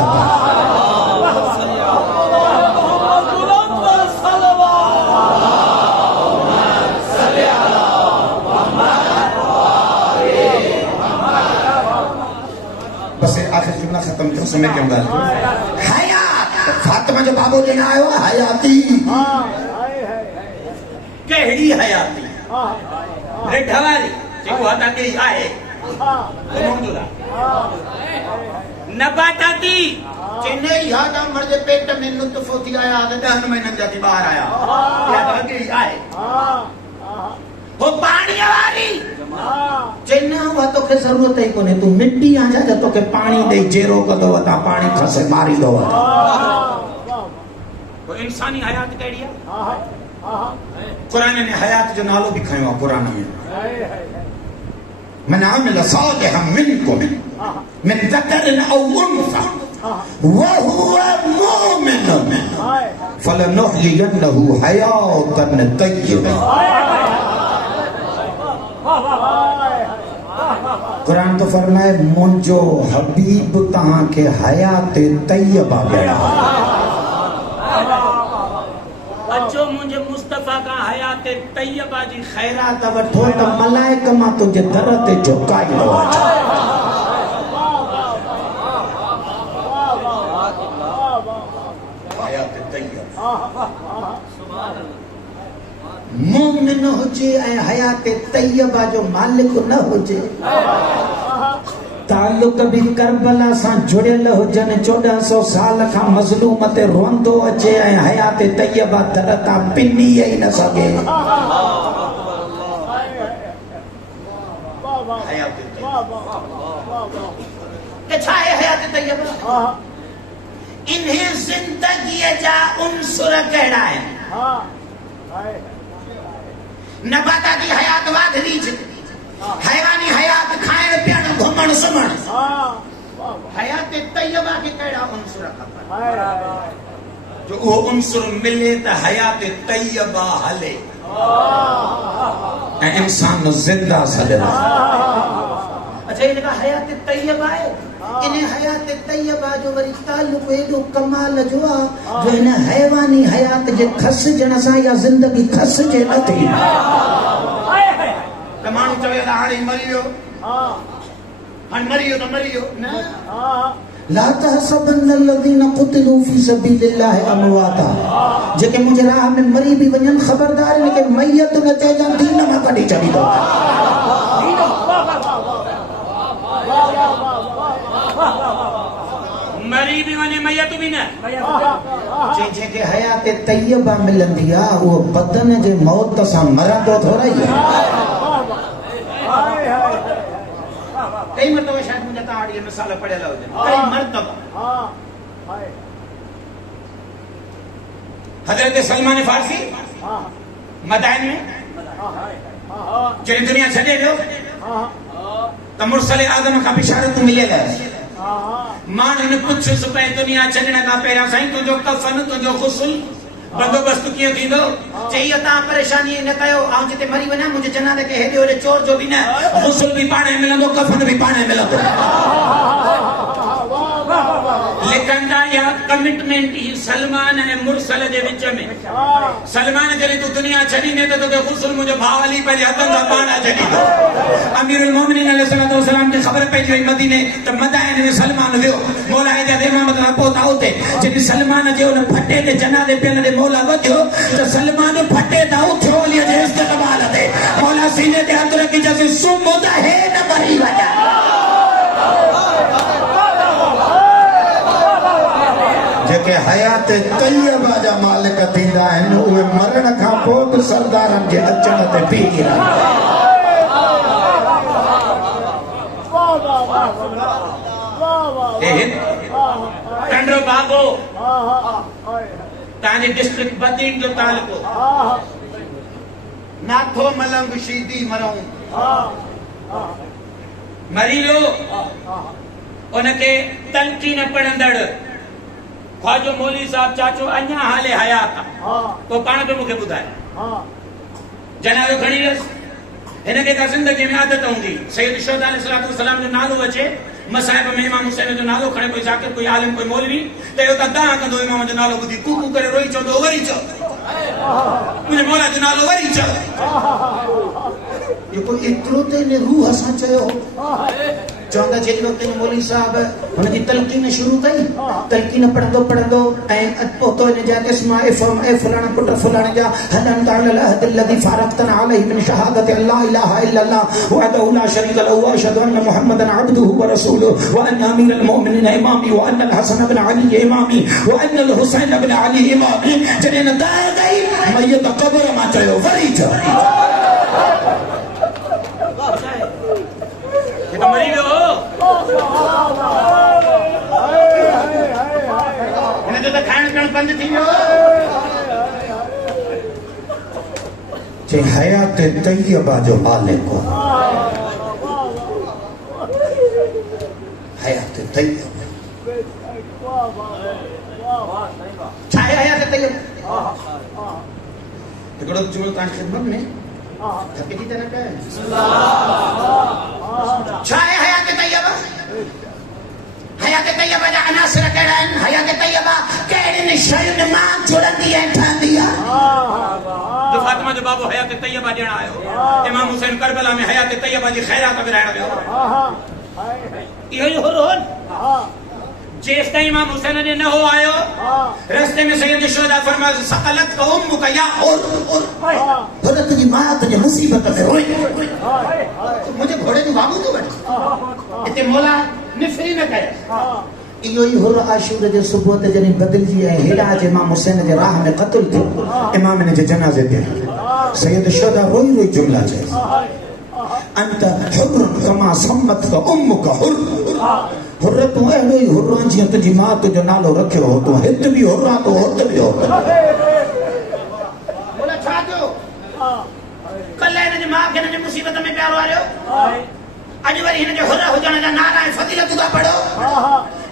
बस आखिर जुमला खत्म कर समय के बाद हयात फातिमा जो बाबू लेना आयो हयाती केहड़ी हयाती रेढवारी जेको हता के आहे नबाताती चेन्नई याद मर जे पेट में नुतफो थी आया 10 महीनन जा बाहर आया या तो के आहे वो पानी वाली चेन्नई बाबा तो के जरूरत ही कोने तू मिट्टी आ जा तो के पानी दे जेरो कदो वता पानी खसे मारी दो वो इंसानी हयात कहिड़ी है कुरान ने हयात जो नालो भी खयो आहे कुरान में मन आमिल सालिहन मिनकुम मिन ज़करिन औ उन्सा वहुवा मुमिन फलनुहयिन्नहु हयातन तय्यबा। कुरान तो फरमाए मुंजो हबीब तहां के हयात तय्यबा बेड़ा अचो मुझे मुस्तफा का हयात तय्यबा जी खैरात वठो त मलाइक मां तुझे दर ते झुकाई दो हयात तय्यबा मोमिन हुजे ऐं हयात तय्यबा जो मालिक न हुजे ताल्लुक भी करबला सां जुड़ियल हुजन 1400 साल खां मज़लूम ते रोंदो अचे ऐं हयात तय्यबा दर तां पिनी ई न सघे। छा आहे हयात तय्यबा? इन्हें जिंदगी जा उनसुर कहिड़ा आहिनि? नबाताती हयात वाधरी हैवानी हयात खाइण पीअण घुमण सुमण हयात तय्यबा के कहिड़ा उनसुर खपनि जो उहो उनसुर मिले त हयात तय्यबा हले ऐं इंसान जिंदा सॼणा। अच्छा इनका हयात तय्यबा आहे इन हयात तय्यबा जो वरी ताल्लुक एॾो कमाल जो आहे जो इन हैवानी हयात जे खसजण सां या ज़िंदगी खसजे नथी। त माण्हू चवे त हाणे मरी वियो हाणे मरी वियो त मरी वियो न ला तहसबन الذين قتلوا في سبيل الله امواتا जेके मुंहिंजे राह में मरी भी वञनि ख़बरदार लेकिन मैयत न चइजनि दीन मां कढी छॾींदो। मरी भी वने मैयत भी न जेके हयात तय्यबा मिलंदी आहे उहो बदन जे मौत सां मरंदो थोरा ई कई मरतबा शायद मुंहिंजा तव्हां वटि इहे मिसाल पढ़ियल हुजनि कई मरतबा हज़रत सलमान फारसी मदाइन में जॾहिं दुनिया छॾे वियो त मुरसल आदम खां बिशारत मिलियल माण्हुनि पुछियुसि पए दुनिया छॾण खां पहिरियां साईं तुंहिंजो कफन तुंहिंजो गुस्ल बंदोबस्त कीअं थींदो? चई तव्हां परेशानी न कयो ऐं जिते मरी वञा मुंहिंजे जनाज़े खे हेॾे होॾे चोर जो बि न गुस्ल भी पाणे मिलंदो कफन भी पाणे मिलंदो। लिखंदा या कमिटमेंट ही सलमान ऐं मुरसल जे विच में। सलमान जॾहिं तूं दुनिया छॾींदे त तोखे गुस्ल मुंहिंजो भाउ अली पंहिंजे हथनि सां पाण छॾींदो। अमीरुल मोमिनीन अलैहिस्सलाम खे ख़बर पइजी वई मदीने त मदाइन में सलमान वियो मौला जा इमामत खां पहुता उते जॾहिं सलमान जे उन फटे ते जनाज़े पियल ॾे मौला वधियो त सलमान फटे तां उथियो अलीअ जे इस्तक़बाल ते मौला सीने ते हथ रखी चयसि सुम त हे न मरी वञा। जेके हयात तय्यबा जा मालिक थींदा आहिनि उहे मरण खां पोइ बि सरदारनि जे अचण ते बीह टंडो बाबो तव्हांजे डिस्ट्रिक्ट बदीन जो तालुको नाथो मलंग शीदी मरऊं मरी वियो उनखे तलकीन पढ़ंदड़ ख्वाजो मौलवी साहब चाचो अञा हाले हयात तो पाण बि मूंखे ॿुधाए जनाज़ो खणी वियसि हिनखे त ज़िंदगी में आदत हूंदी सैयद शुहदा अलैहिस्सलाम जो नालो अचे मसाइब में इमाम हुसैन जो नालो खणे कोई जाकिर कोई आलिम कोई मौलवी त इहो त दाह कंदो इमाम जो नालो ॿुधी कूकू करे रोई चवंदो वरी चओ मुंहिंजे मौला जो नालो वरी चओ जेको एतिरो त इन रूह सां चयो चवंदा जेॾी वक़्त मौलवी साहब हुनजी तलकीन शुरू कई तलकीन पढ़ंदो पढ़ंदो ऐं पोइ इन जा क़िस्म ए फलाणा पुट फलाणे जा हलन तालल अहद الذي فارقتنا عليه من شهادة لا إله إلا الله وحده لا شريك له وأشهد أن محمدا عبده ورسوله وأن أمير المؤمنين إمامي وأن الحسن بن علي إمامي وأن الحسين بن علي إمامي جنين داغي ميت قبر ما چيو فريج जो तो खाण पीण बंद थी वियो चे हयात तैयबा जो मालिक हो हयात तैयबा छाया हयात तैयबा हिकिड़ो जुमलो तव्हां ख़िदमत में थकिजी त न कयो छा आहे हयात तैयबा हयात तैयबा जा अनासिर कहिड़ा आहिनि हयात तैयबा कहिड़ियुनि शयुनि मां जुड़ंदी ऐं ठहंदी आहे जो फातिमा जो बाबो हयात तैयबा ॾियण आयो इमाम हुसैन करबला में हयात तैयबा जी खैरात विराइण वियो इहो ई हुर जेस ताईं इमाम हुसैन ने न हो आयो रस्ते में सैयद शुहदा फरमाया सकलत का उम्मुका या हुर हुर तुंहिंजी मां तुंहिंजी मुसीबत में रोई मुंहिंजे घोड़े जो बाबू थो वठे हिते मौला निफरी न करे इहो ई हुर आशूर जे सुबुह ते जॾहिं बदिलजी ऐं हेॾा जे इमाम हुसैन जे राह में क़त्ल थियो इमाम इन जे जनाज़े ते सैयद शुहदा रोई रोई जुमला चई अंत हुर कमा सम्मत का उम्मुका हुर हुर तूं अहिड़ो ई हुर जीअं तुंहिंजी मां तुंहिंजो नालो रखियो हो तूं हित बि हुर आहे तूं हुत बि हुर बोला छा थियो कल्ह हिन जी मां खे हिन जी मुसीबत में प्यारो आयो अॼु वरी हिन जो हुर हुजण जा नाला ऐं फज़ीलतूं था पढ़ो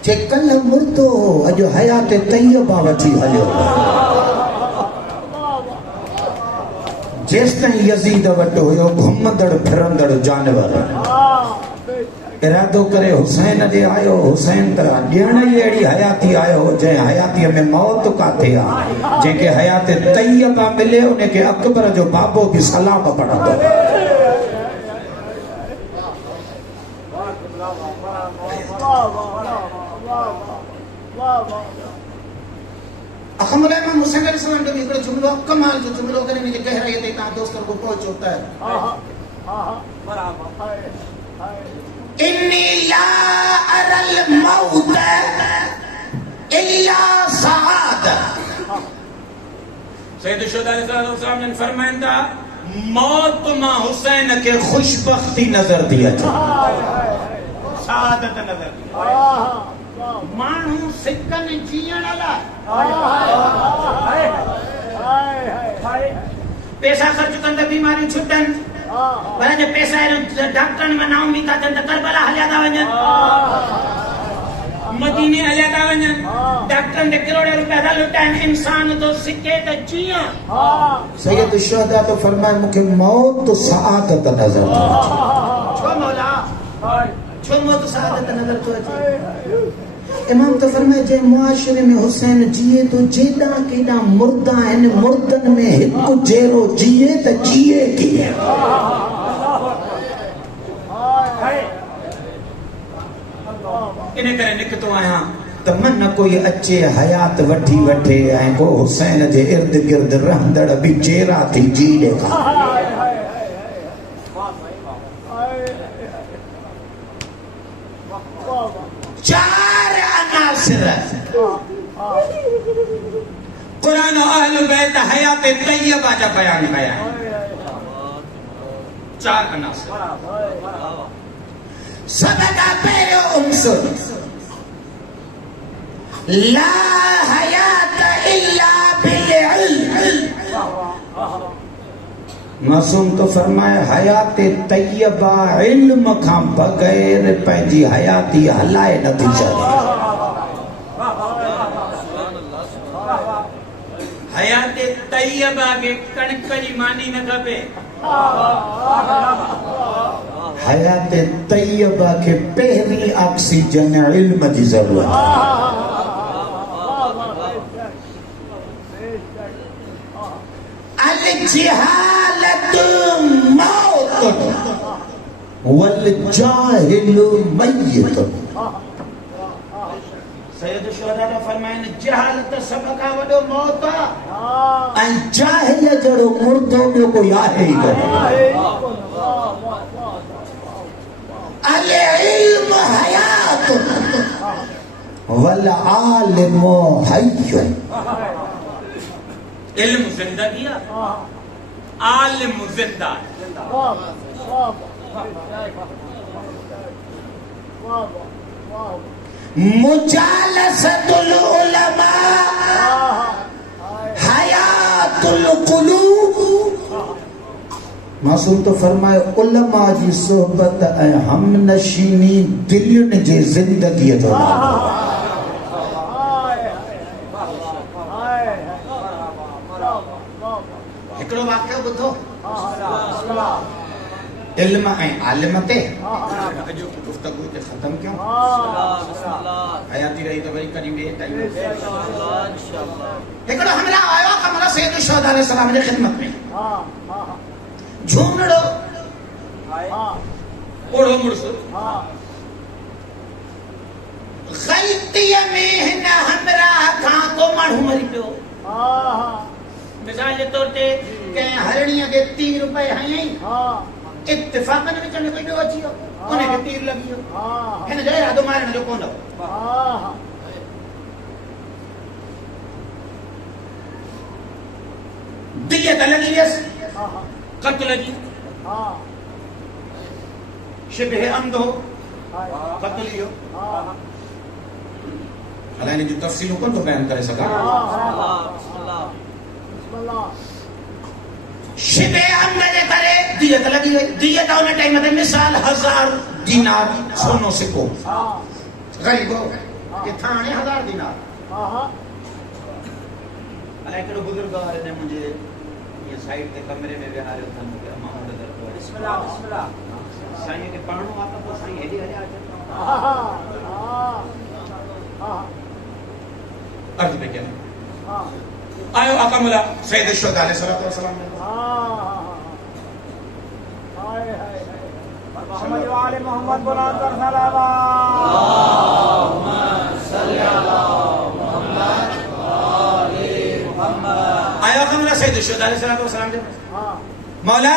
जे कल्ह मुर्दो अॼु हयात तैयबा वठी हलियो जेस ताईं यज़ीद वटि हुयो घुमंदड़ फिरंदड़ जानवर इरादो करे हुसैन जे आयो हुसैन तरा ॾियण ई अहिड़ी हयाती आयो जंहिं हयातीअ में मौत काथे आहे जंहिंखे हयात तैयबा मिले उनखे अकबर जो बाबो बि सलाम पढ़ंदो अखमुल इमाम हुसैन अलैहिस्सलाम जो हिकिड़ो जुमलो कमाल जो जुमलो करे मुंहिंजे गहराईअ ते तव्हां दोस्तनि को पहुचो त इन्नी ला अरल मौत इल्ला सआद सैयद शुहदा अलैहिस्सलाम ने फरमाया मौत मां हुसैन के खुशबख्ती नजर दी अचे सआदत नजर दी माण्हू सिकनि जीअण लाइ पैसा ख़र्च कनि त बीमारियूं छुटनि पर जे पैसा डॉक्टरनि में नाउमीद था थियनि त करबला हलिया था वञनि मदीने हलिया था वञनि डॉक्टरनि ते करोड़े रुपया था लुटाइनि इंसान तो सिके त जीअं सैयद शुहदा तो फरमाए मूंखे मौत सआदत नजर थी छो मौला छो मौत सआदत नजर थो अचे इमाम तो फरमाए जे मुआशरे में हुसैन जिए तो जेड़ा केड़ा मुर्दा आहिनि मुर्दन में हिकु जहिड़ो जिए त जिए कीअं इन करे निकतो आहियां त मन कोई अचे हयात वठी वठे ऐं को हुसैन जे इर्द गिर्द रहंदड़ बि चेहरा थी जी ॾेखा चार अनासिर कुरान अहल बैत हयात तैयबा जा बयान कया चार अनासिर सबका पहिरियों उनसुर ला हयात इल्ला बिल इल्म मासूम तो फरमाए हयात तैयबा इल्म खां बगैर पंहिंजी हयाती हलाए नथी सघे हयात तैयबा के कणक जी मानी न खपे हयात तैयबा के पहिरीं ऑक्सीजन इल्म जी ज़रूरत अल जिहालत मौत वल जाहिलु मय्यत सैयद शुहदा ने फरमाया जहालत सब का वडो मौत ऐं जाहिल जहिड़ो मुर्दो ॿियो कोई आहे ई कोन अल इल्म हयात वल आलिमु हय्युन इल्म जिंदगी आलिम जिंदा मुजालसतुल उलमा हयातुल कुलूब। मासूम तो फरमाए उलमा जी सोहबत ऐं हमनशीनी दिलयुनि जे ज़िंदगीअ जो हिकिड़ो वाक़ियो ॿुधो इल्म ऐं आलिम ते। अॼु गुफ़्तगू ते ख़त्म कयूं। हयाती रही त वरी कॾहिं ॿिए टाइम हिकिड़ो हमला आयो कमरा सैयद शुहदा अलैहि सलाम जी ख़िदमत में। झूमड़ो ओढ़ो मुड़ुस ग़लतीअ में हिन हमरा खां को माण्हू मरी पियो। मिसाल जे तौर ते कंहिं हरणीअ खे 3 रुपए हयईं, इत्तिफ़ाक़न विच में कोई ॿियो अची वियो, उनखे तीर लॻी वियो, हिन जो इरादो मारण जो कोन हो। दियत लॻी वियसि क़त्ल जी शिबह अमद हो क़त्ल इहो अलाए हिन जूं तफ़सीलूं कोन थो बयान करे सघां। शिबह अमद जे करे दियत लॻी वई। दियत उन टाइम ते मिसाल 1000 दीनार सोनो सिको ग़रीब हो, किथां हाणे 1000 दीनार। अलाए हिकिड़ो बुज़ुर्ग वारे ने मुंहिंजे ये साइड ते कमरे में विहारियो अथनि मूंखे अमां वटि दरख़्वास्त। बिस्मिल्लाह बिस्मिल्लाह साईं खे पढ़णो आहे त पोइ साईं हेॾे हलिया अचनि। अर्ज़ पे कया आयो आका मौला सैयद शुहदा अलैहि सलाम मोहम्मद वाले मोहम्मद बुलंद कर सलावत। आयो आका मौला सैयद शुहदा अलैहि सलाम मौला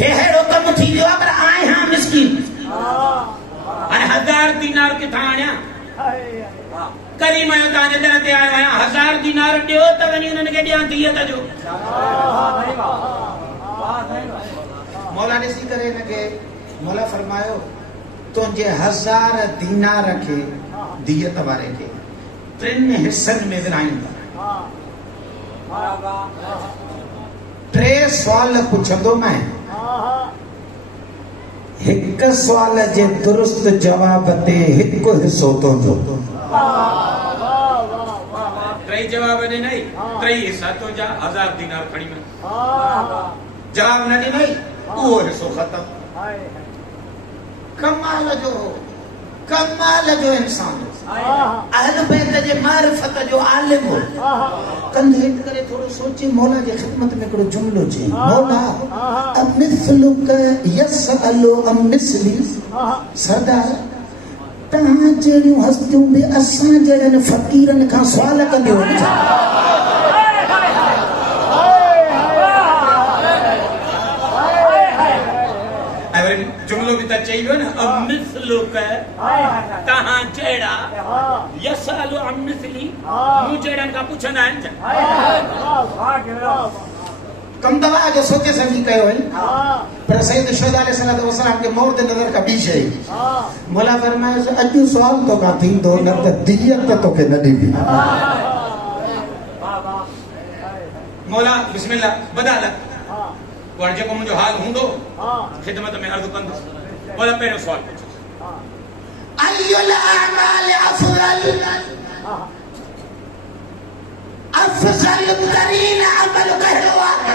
हे हेड़ो कम थी वियो पर आए हां मिस्किन। हाणे 1000 दीनार किथां आणिया? करीम आयो तव्हांजे दर ते आयो आहियां, 1000 दीनार ॾियो त वञी उन्हनि खे ॾियां दियत जो। मौला ॾिसी करे हिनखे मौला फरमायो तुंहिंजे 1000 दीनार खे दियत वारे खे 3 हिस्सनि में विराईंदा। 3 सुवाल पुछंदो मैं, हिक सुवाल जे दुरुस्त जवाब ते 1 हिस्सो तुंहिंजो। 3 जवाब ॾिनई, 3 हिस्सा तुंहिंजा, 1000 दीनार खणी वञ। जवाब न ॾिनई उहो हिस्सो ख़तम। कमाल जो इंसान अहल बैत जे मारिफत जो आलिम हो। कंधे हेठि करे थोरो सोचे मौला जे ख़िदमत में हिकिड़ो जुमिलो चई, मौला अमिस्लुक यसअलु अमिस्ली। सरदार तव्हां जहिड़ियूं हस्तियूं बि असां जहिड़नि फ़क़ीरनि खां सुवाल कंदियूं आहिनि। जुमलो भी तो चाहिए ना, अमिस्लुक तहां जहिड़ा यसअलु अमिस्ली मूं जहिड़नि खां पुछंदा आहिनि। कम दवा जो सोचे समझी कयो है पर सैयद शुहदा अलैहि सलाम के मौत नजर का बीच है। मौला फरमाया अॼु सवाल तो का थींदो न त दियत तोखे न ॾींदी। मौला बिस्मिल्लाह बदालत और जेको मुंहिंजो हाल हूंदो ख़िदमत में अर्ज़ कंदुसि। मौला पहिरियों सवाल पुछो, अय्युल अमाल अफ़ज़ल अफ़ज़ल तरीन अमल कहिड़ो आहे?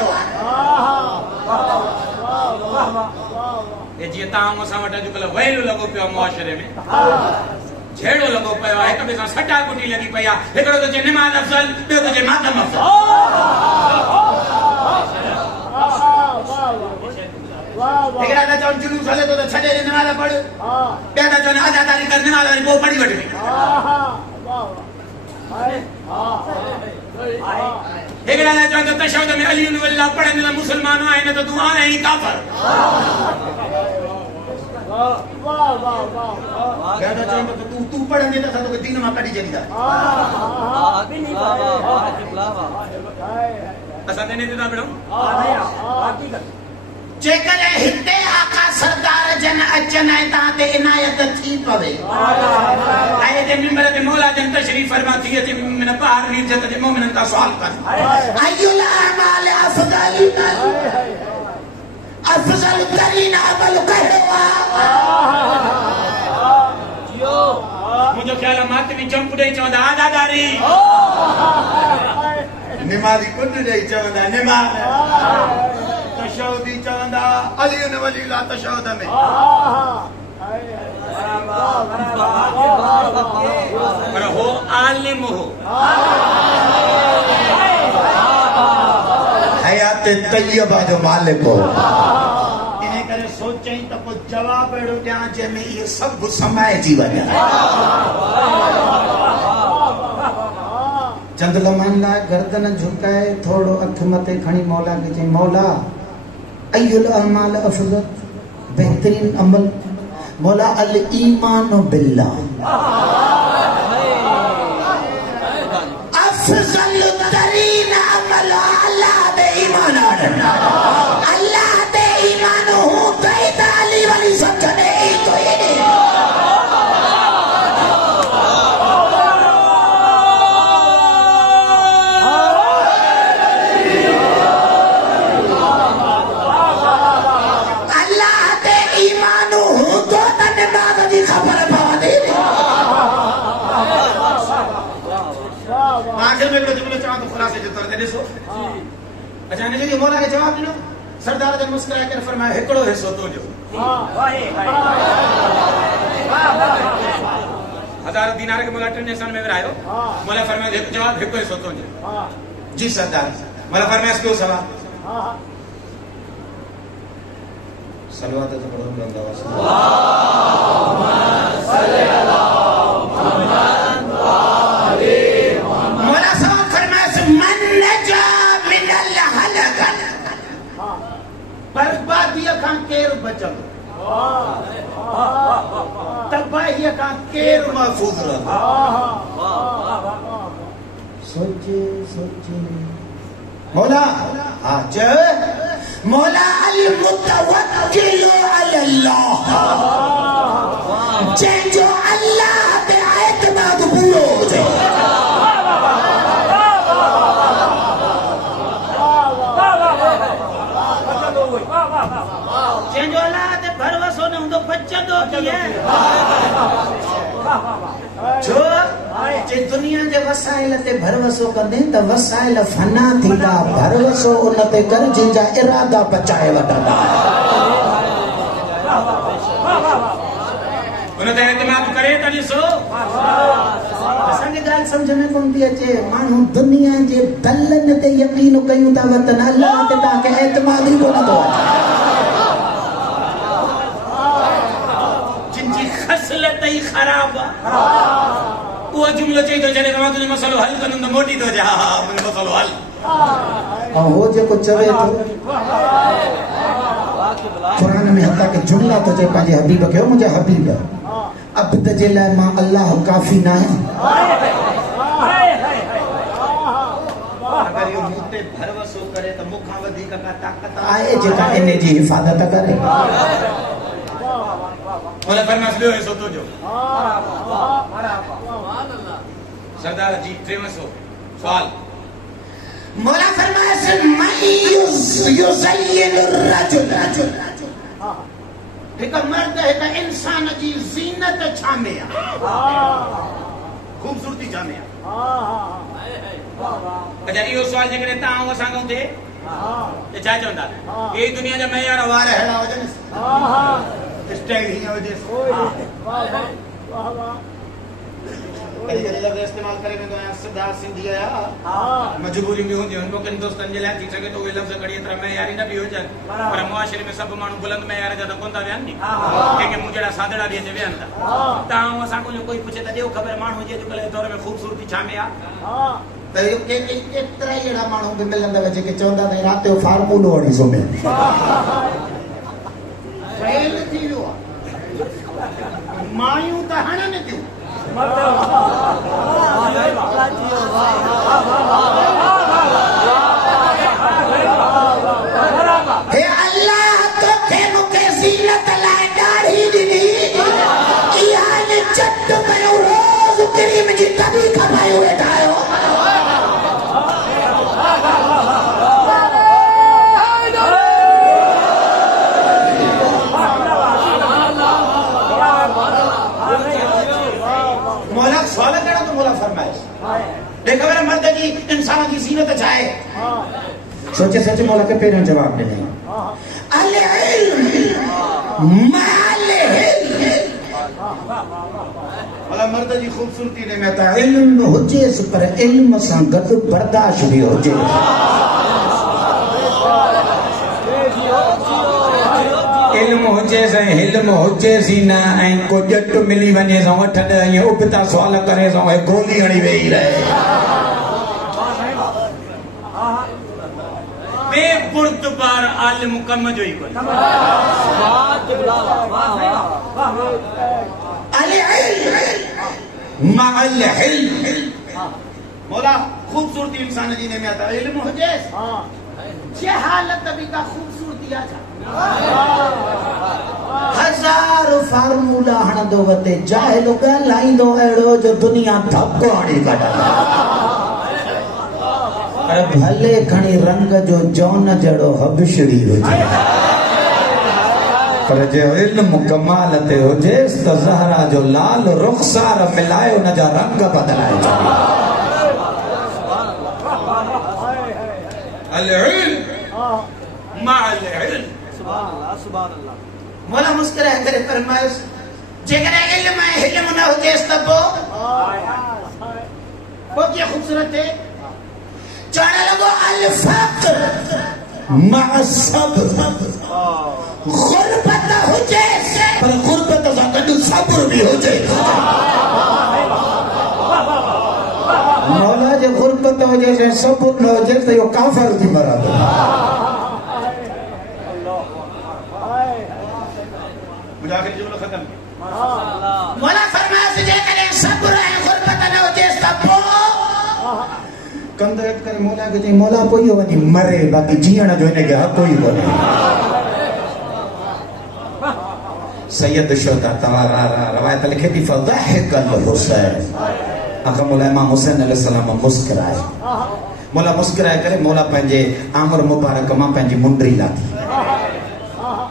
ये जीअं तव्हां मूंसां वटि अॼुकल्ह वैल लॻो पियो आहे मुआशरे में, झेड़ो लॻो पियो आहे, हिक ॿिए सां सटा कुटी लॻी पई आहे। हिकिड़ो थो चए निमाज़ अफ़ज़ल, ॿियो थो चए मातम अफ़ज़ल। हिकिड़ा था चवनि जुलूस हले थो त छॾे ॾे निमाज़ पढ़, ॿिया था चवनि आज़ादारी कर निमाज़ वरी पोइ पढ़ी वठि। हिकिड़ा था चवनि त तशहुद में अली वल्लाह पढ़नि त मुस्लमान आहे, न त तूं आहे ई काफ़िर। ॿिया था चवनि त तूं पढ़ंदे त असां तोखे दीन मां कढी छॾींदा। असां त इन ते था पढ़ूं। जेकॾहिं हिते आका सरदार जन अचन है ताते इनायत थी पवे आए दे मिंबर ते मौला जन तशरीफ फरमाती है ते मन पार नीर जत दे मोमिनन का सवाल कर अयुल अमाल अफदल अफजल तरीन अमल कहवा मुझे ख्याल मात में जंप दे चौदा आदादारी निमाजी कुंड दे चौदा निमाज तशहुदी चौदा अली ने वली ला तशहुद में पर हो आलिम हो हयात तैयबा जो मालिक हो इने करे सोचई त को जवाब एड़ो ॾियां जे में ये सब समय जीवन है चंद लमन लाइ गर्दन झुकाए थोड़ो अख मथे खणी मौला के चई मौला अयुल अमाल अफजल बेहतरीन अमल मौला अल ईमान बिल्लाह अफजल तरीन अमल अल्लाह दे ईमान अल्लाह दे ईमान हो कई ताली वाली सचने तो ये आखिर में जुमले चवा तो खुलासे जो तर दे सो अचानक ये मौला के जवाब दिनो सरदार ने मुस्कुरा कर फरमाया एकड़ो हिस्सो तो जो हजार दिनार के मौला ट्रांजेक्शन में आयो मौला फरमाया एक जवाब एकड़ो हिस्सो तो जो जी सरदार मौला फरमाया इसको सवाल सलवात तो पढ़ो अल्लाह सल्ली अला मुहम्मद मौला सवाल फरमाया मन नजा मिनल हलकन बर्बादी का केर बचल तबाही का केर महफूज रहा सोचे सोचे मौला आज मौला अल मुतवक्किल अल्लाह जो अल्लाह पे एतमाद पूरो हो जाए जो अल्लाह ते भरोसो न हुंदो बचंदो की है जो जे दुनिया जे वसाइल ते भरोसो कंदे त वसाइल फना थींदा भरोसो उन ते कर जिंजा इरादा बचाए वठंदा उन ते एतमाद करे त ॾिसो असांखे ॻाल्हि सम्झ में कोन थी अचे माण्हू दुनिया जे दल्लन ते यकीन कयूं था वतन अल्लाह ते तव्हांखे एतमाद ई कोन थो जिनकी खसलत ही खराब वो जुमलो चई तो जने तमा तुझे मसलो हल कनु तो मोटी तो जा मन मसलो हल ऐं हो जेको चवे थो कुरान में हता के जुमला तो चए पंहिंजे हबीब खे मुंहिंजा हबीब अब्द जे लाइ मां अल्लाह काफ़ी न आहियां अगर यो मुते भरोसो करे तो मुखा वधी का ताकत आहे जेका इन जी हिफ़ाज़त करे बोले फरमास लो है सो तो जो सरदार जी 300 सवाल मौला फरमाया से युज़य्यिन रजुल एक मर्द एक इंसान जी ज़ीनत छामे खूबसूरती जाने अच्छा यो सवाल जेकरे ता आऊं असा थे ये छा चवंदा ये दुनिया जा मयार वार हेड़ा वजन स्टाइल ही वजह कई लफ्ज़ इस्तेमाल करे में तो सीधा सिंधी आया मजबूरी में होंदी उनको के दोस्तन जे लाइ थी सके तो वे लफ्ज़ कड़ी तरह में यारी न भी हो जाए पर मुआशरे में सब मानू बुलंद में यार ज्यादा कोन ता बयान नी के मुजड़ा सादड़ा भी जे बयान ता ताऊ असा को कोई पूछे त देव खबर मानू जे जो कले दौर में खूबसूरती छा में आ त एतिरा ई अहिड़ा माण्हू बि मिलंदव जेके चवंदा त राति जो फार्मूलो हणी सुम्हे फेल थी वियो मायूं त हणनि थियूं हे अल्लाह तोखे मूंखे ज़ीनत लाइ ॾाढी सोचे सच मौला के पेरों जवाब देने अल इल्म माल वाला मर्द जी खूबसूरती ने में ता इल्म होजे पर इल्म सा गद बर्दाश्त भी होजे इल्म होजे से इल्म होजे सी ना ऐ को जट मिली वने सो 8 ये उबता सवाल करे सो गोली हणी वेही रहे बेपुरतबार आलिम कम जो ही कोई मौला खूबसूरती इंसान जी ने में आता इल्म हो जे हालत भी का खूबसूरती आ जा हजार फार्मूला हण दो वते जाहिल ॻाल्हाईंदो अहिड़ो जो दुनिया धक्को हणी कढा अरे भले खणी रंग जो जौन जड़ो हबशड़ी हुजे पर जे इल्म कमाल ते हुजे त ज़हरा जो लाल रुखसार मिलायो न जा रंग बदलाए अल इल्म मा अल इल्म सुभान अल्लाह मौला मुस्कुराए करे फरमाइश जेकर इल्म न हुजे त वो क्या खूबसूरत है जाने लगो अल फक्र मा सब्र गुरबत हुजे पर गुरबत सां गॾु सब्र भी हुजे मौला जे गुरबत हुजे से सब्र न हुजे त यो काफिर थी मराद मुजाहिद जुमला खत्म मौला फरमाया जे करे सब्र है गुरबत न हुजे त कंदत करे मौला के मौला पोई वनी मरे बाकी जीण जो ने के हक कोई कोने सैयद शोदा तवारा रवायत लिखे थी फदहक अल हुसैन अख मौला इमाम हुसैन अलैहि सलाम मुस्कुराए मौला मुस्कुराए करे मौला पंजे आमर मुबारक मां पंजी मुंडरी लाथी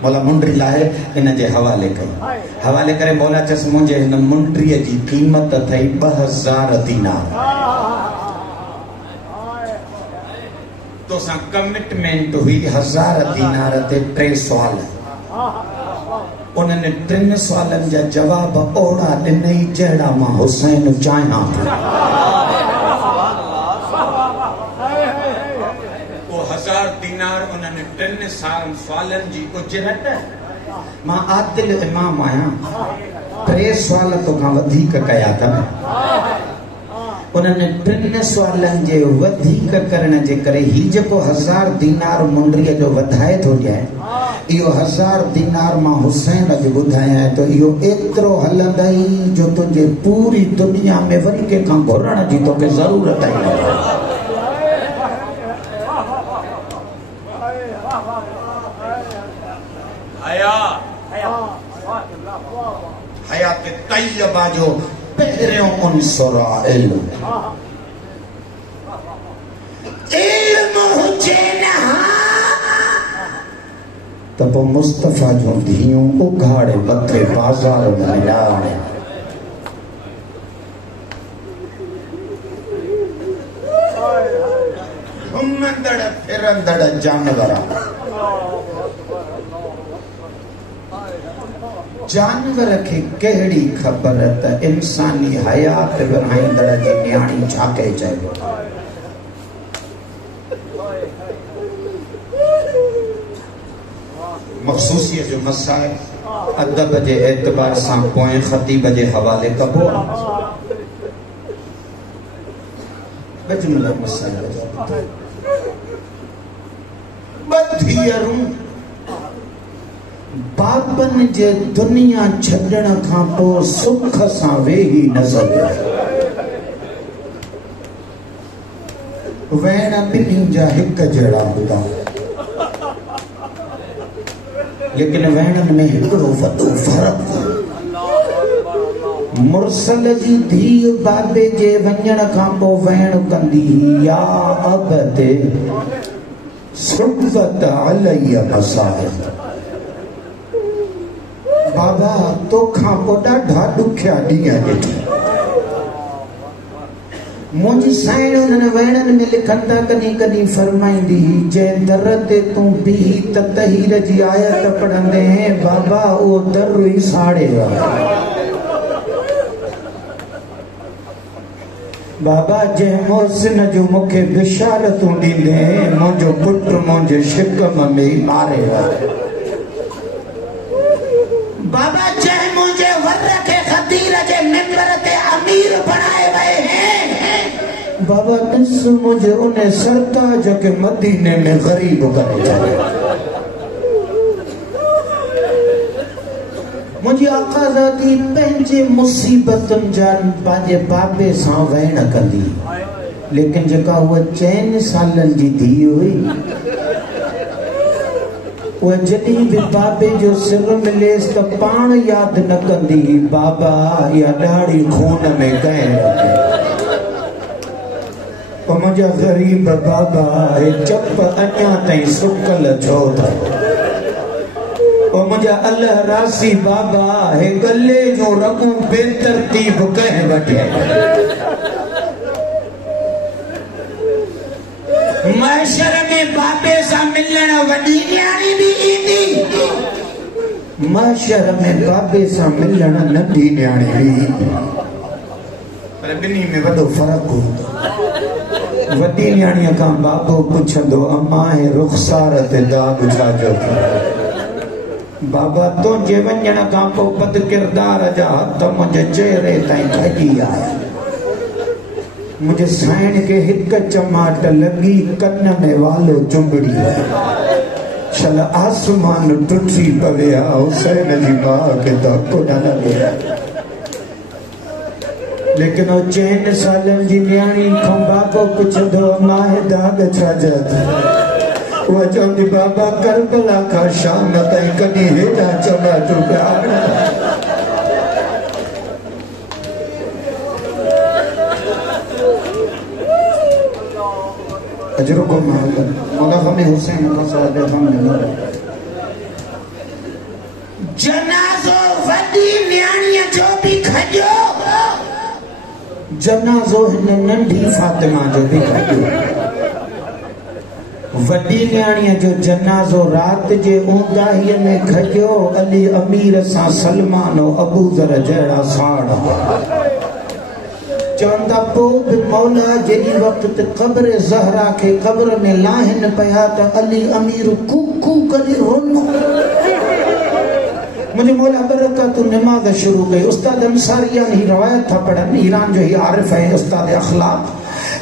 मौला मुंडरी लाए इन जे हवाले कई हवाले करे मौला चस मुंजे इन मुंडरी जी कीमत थई 2000 दीनार तो सा कमिटमेंट हुई 1000 दीनार ते 3 सवाल उन्होंने 3 सवालन जा जवाब ओड़ा ॾिनई जहिड़ा मां हुसैन चाहियां वो 1000 दीनार उन्होंने 3 सवालन जी उजरत मां आदिल इमाम आया 3 सवाल तो खां वधीक कया था उन्होंने 3 सवालन जे वधीक करण जे करे ही जेको 1000 दीनार मुंडरी जो वधाए थो ॾिए इहो 1000 दीनार मां हुसैन जो ॿुधाया तो इहो एतिरो हलंदई जो तुंहिंजे पूरी दुनिया में वरी कंहिंखां घुरण जी तोखे ज़रूरत ई न हयात तैयबा जो पहिरियों उनसुर इल्म हुजे न त पोइ मुस्तफ़ा जूं धीअरूं उघाड़े मथे बाज़ार में मिलाणे घुमंदड़ फिरंदड़ जानवर जानवर के केड़ी खबर त इंसानी हयात विराईंदड़ जी न्याणी छाके चइबो मखसूसियत जो मसाइल अदब जे एतबार सां पोएं खतीब जे हवाले कबो बजमुला मसाइल बधियरूं बाबन जे दुनिया छॾण खां पोइ सुख सां वेही नज़र वेण ॿिन्हिनि जा हिक जहिड़ा हूंदा लेकिन वेणनि में हिकिड़ो वॾो फ़र्क़ु मुरसल जी धीउ बाबे जे वञण खां पोइ वेण कंदी या अब ते सुबत अलैया मसाइल बाबा तोखां पोइ ॾाढा ॾुखिया ॾींहं ॾिठा मुझी साइण उन्हनि वेणनि में लिखंदा कॾहिं कॾहिं फरमाईंदी जंहिं दर ते तूं बी त तहीर जी आयत पढ़ंदे बाबा उहो दर ई साड़े बाबा जंहिं मोहसिन जो मूंखे बिशारतूं ॾींदे मुंहिंजो पुटु मुंहिंजे शिकम में मारे बाबा जंहिं मुंहिंजे वर खे ख़दीर जे मिंबर ते अमीर बणाए वए हैं बाबा ॾिस मुंहिंजे उन सरताज खे मदीने में ग़रीब करे छॾियो मुझे आकाज़ादी पंहिंजे मुसीबतुनि जा पंहिंजे बाबे सां वहण कंदी लेकिन जेका उहा 4 सालनि जी धीउ हुई उहा जॾहिं बि बाबे जो सिर मिलेसि त पाण यादि न कंदी बाबा या ॾाढ़ी खून में कंहिं मुंहिंजा ग़रीब बाबा हे चप अञा ताईं सुकल छो अथव मुझे अल्लाह रासी बाबा हे गले जो रगू बेतरतीब कह वठे महशर में बाबे सां मिलण वॾी न्याणी भी ईंदी महशर में बाबे सां मिलण नंढी न्याणी भी ईंदी पर ॿिन्ही में वॾो फ़र्क़ु हूंदो वॾी न्याणीअ खां बाबो पुछंदो अम्मा हे रुख़सार ते दाग छाजो बाबा तुंहिंजे वञण खां पोइ बद किरदार जा हथ मुंहिंजे चेहरे ताईं खॼी आया मुंहिंजे साइण खे हिकु चमाट लॻी कन में वालो चुंबड़ी शल आसमान टुटी पवे हुसैन जी माउ खे धक्को न लॻे लेकिन वो 4 सालनि जी न्याणी खां बाबो पुछंदो अम्मा हे दाग छाजा वो चवंदी बाबा करबला का शाम ताईं कॾहिं हेॾा चमाटो पिया अजरुकुम मौला हुसैन जनाज़ो वॾी न्याणीअ जो भी खॼो जनाज़ो हिन नंढी फातिमा जो भी खॼो वॾी न्याणीअ जो जनाज़ो रात जे ऊंदाहीअ में खॼो अली अमीर सां सलमान अबू ज़र जहिड़ा साड़ चवंदा पोइ बि मौला जेॾी वक़्त ते क़ब्र ज़हरा खे क़ब्र में लाहिन पिया त अली अमीर कूकू करे रोनो मुझे मौला बरकत नमाज शुरू कई उस्ताद अंसारियान ही रवायत था पढ़न ईरान जो ही आरिफ है उस्ताद अखलाक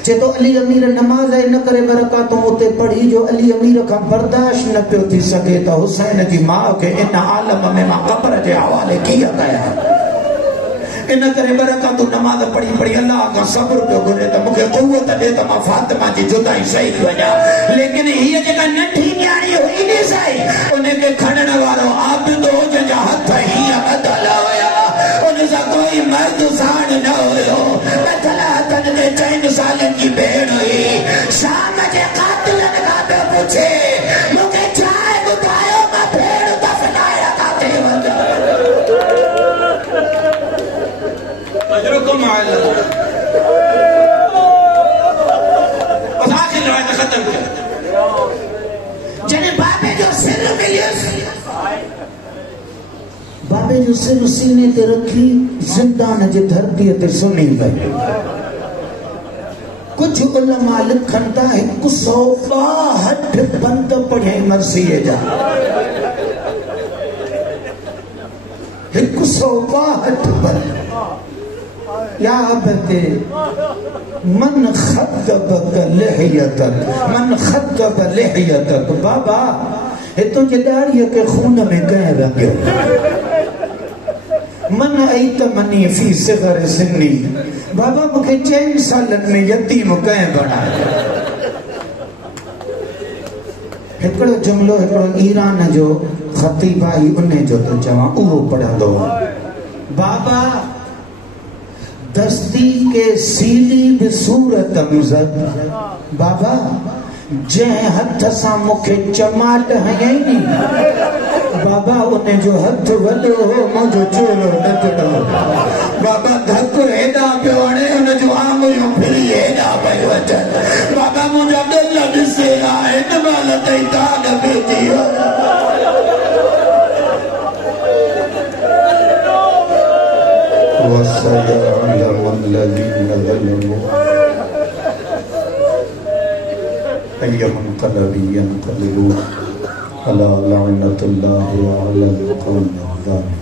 जे तो अली अमीर नमाज न करे बरकत उते पढ़ी जो अली अमीर का बर्दाश्त न पियो थी सके तो हुसैन जी मां के इन आलम में मां कब्र के हवाले किया गया इन करे बरकत नमाज पढ़ी पढ़ी अल्लाह का सब्र पियो घुरे त मूंखे क़ुव्वत दे त मां फातिमा जी जुदाई सही वञा लेकिन हीअ जेका नंढी न्याणी हुई नी साईं उनखे खणण वारो आबिद हो जंहिंजा हथ हीअं बदल हुया उन सां कोई मर्द साण न हुयो बदल हथनि में 4 सालनि जी भेण हुई शाम जे कातिलनि खां पियो पुछे मूंखे छा ॿुधायो मां भेण दफ़नाए काथे वञा अजरुकुम आखिर रवायत खत्म किया जॾहिं बाबे जो सिर मिलियुसि बाबे जो सिर सीने ते रखी ज़िंदान जे धरतीअ ते सुम्ही वई कुछ उलमा लिखनि था 162 बंद पढ़ियईं मरसीअ जा 162 बंद या अबते मन खतब लिहियतक बाबा हे तुझे दाढ़ीअ खे खून में कंहिं रंगियो मन ऐत मनी फी सिगर सिन्नी बाबा मूंखे 4 सालनि में यतीम कंहिं बणायो हिकिड़ो जुमिलो हिकिड़ो ईरान जो ख़तीब आई उन जो तो चवां उहो पढ़ंदो बाबा दस्ती के सीली भी सूरत मुज़द बाबा जंहिं हथ सां मूंखे चमाट हयई नी बाबा उन जो हथ वॾो हो मुंहिंजो चोलो नंढड़ो बाबा धक हेॾा पियो हणे उन जो आङुरियूं फिरी सयअलमु अल्लज़ीना ज़लमू अय्युमुनक़लबिन यनक़लिबून अला लअनतुल्लाहि अलल क़ौमिज़्ज़ालिमीन।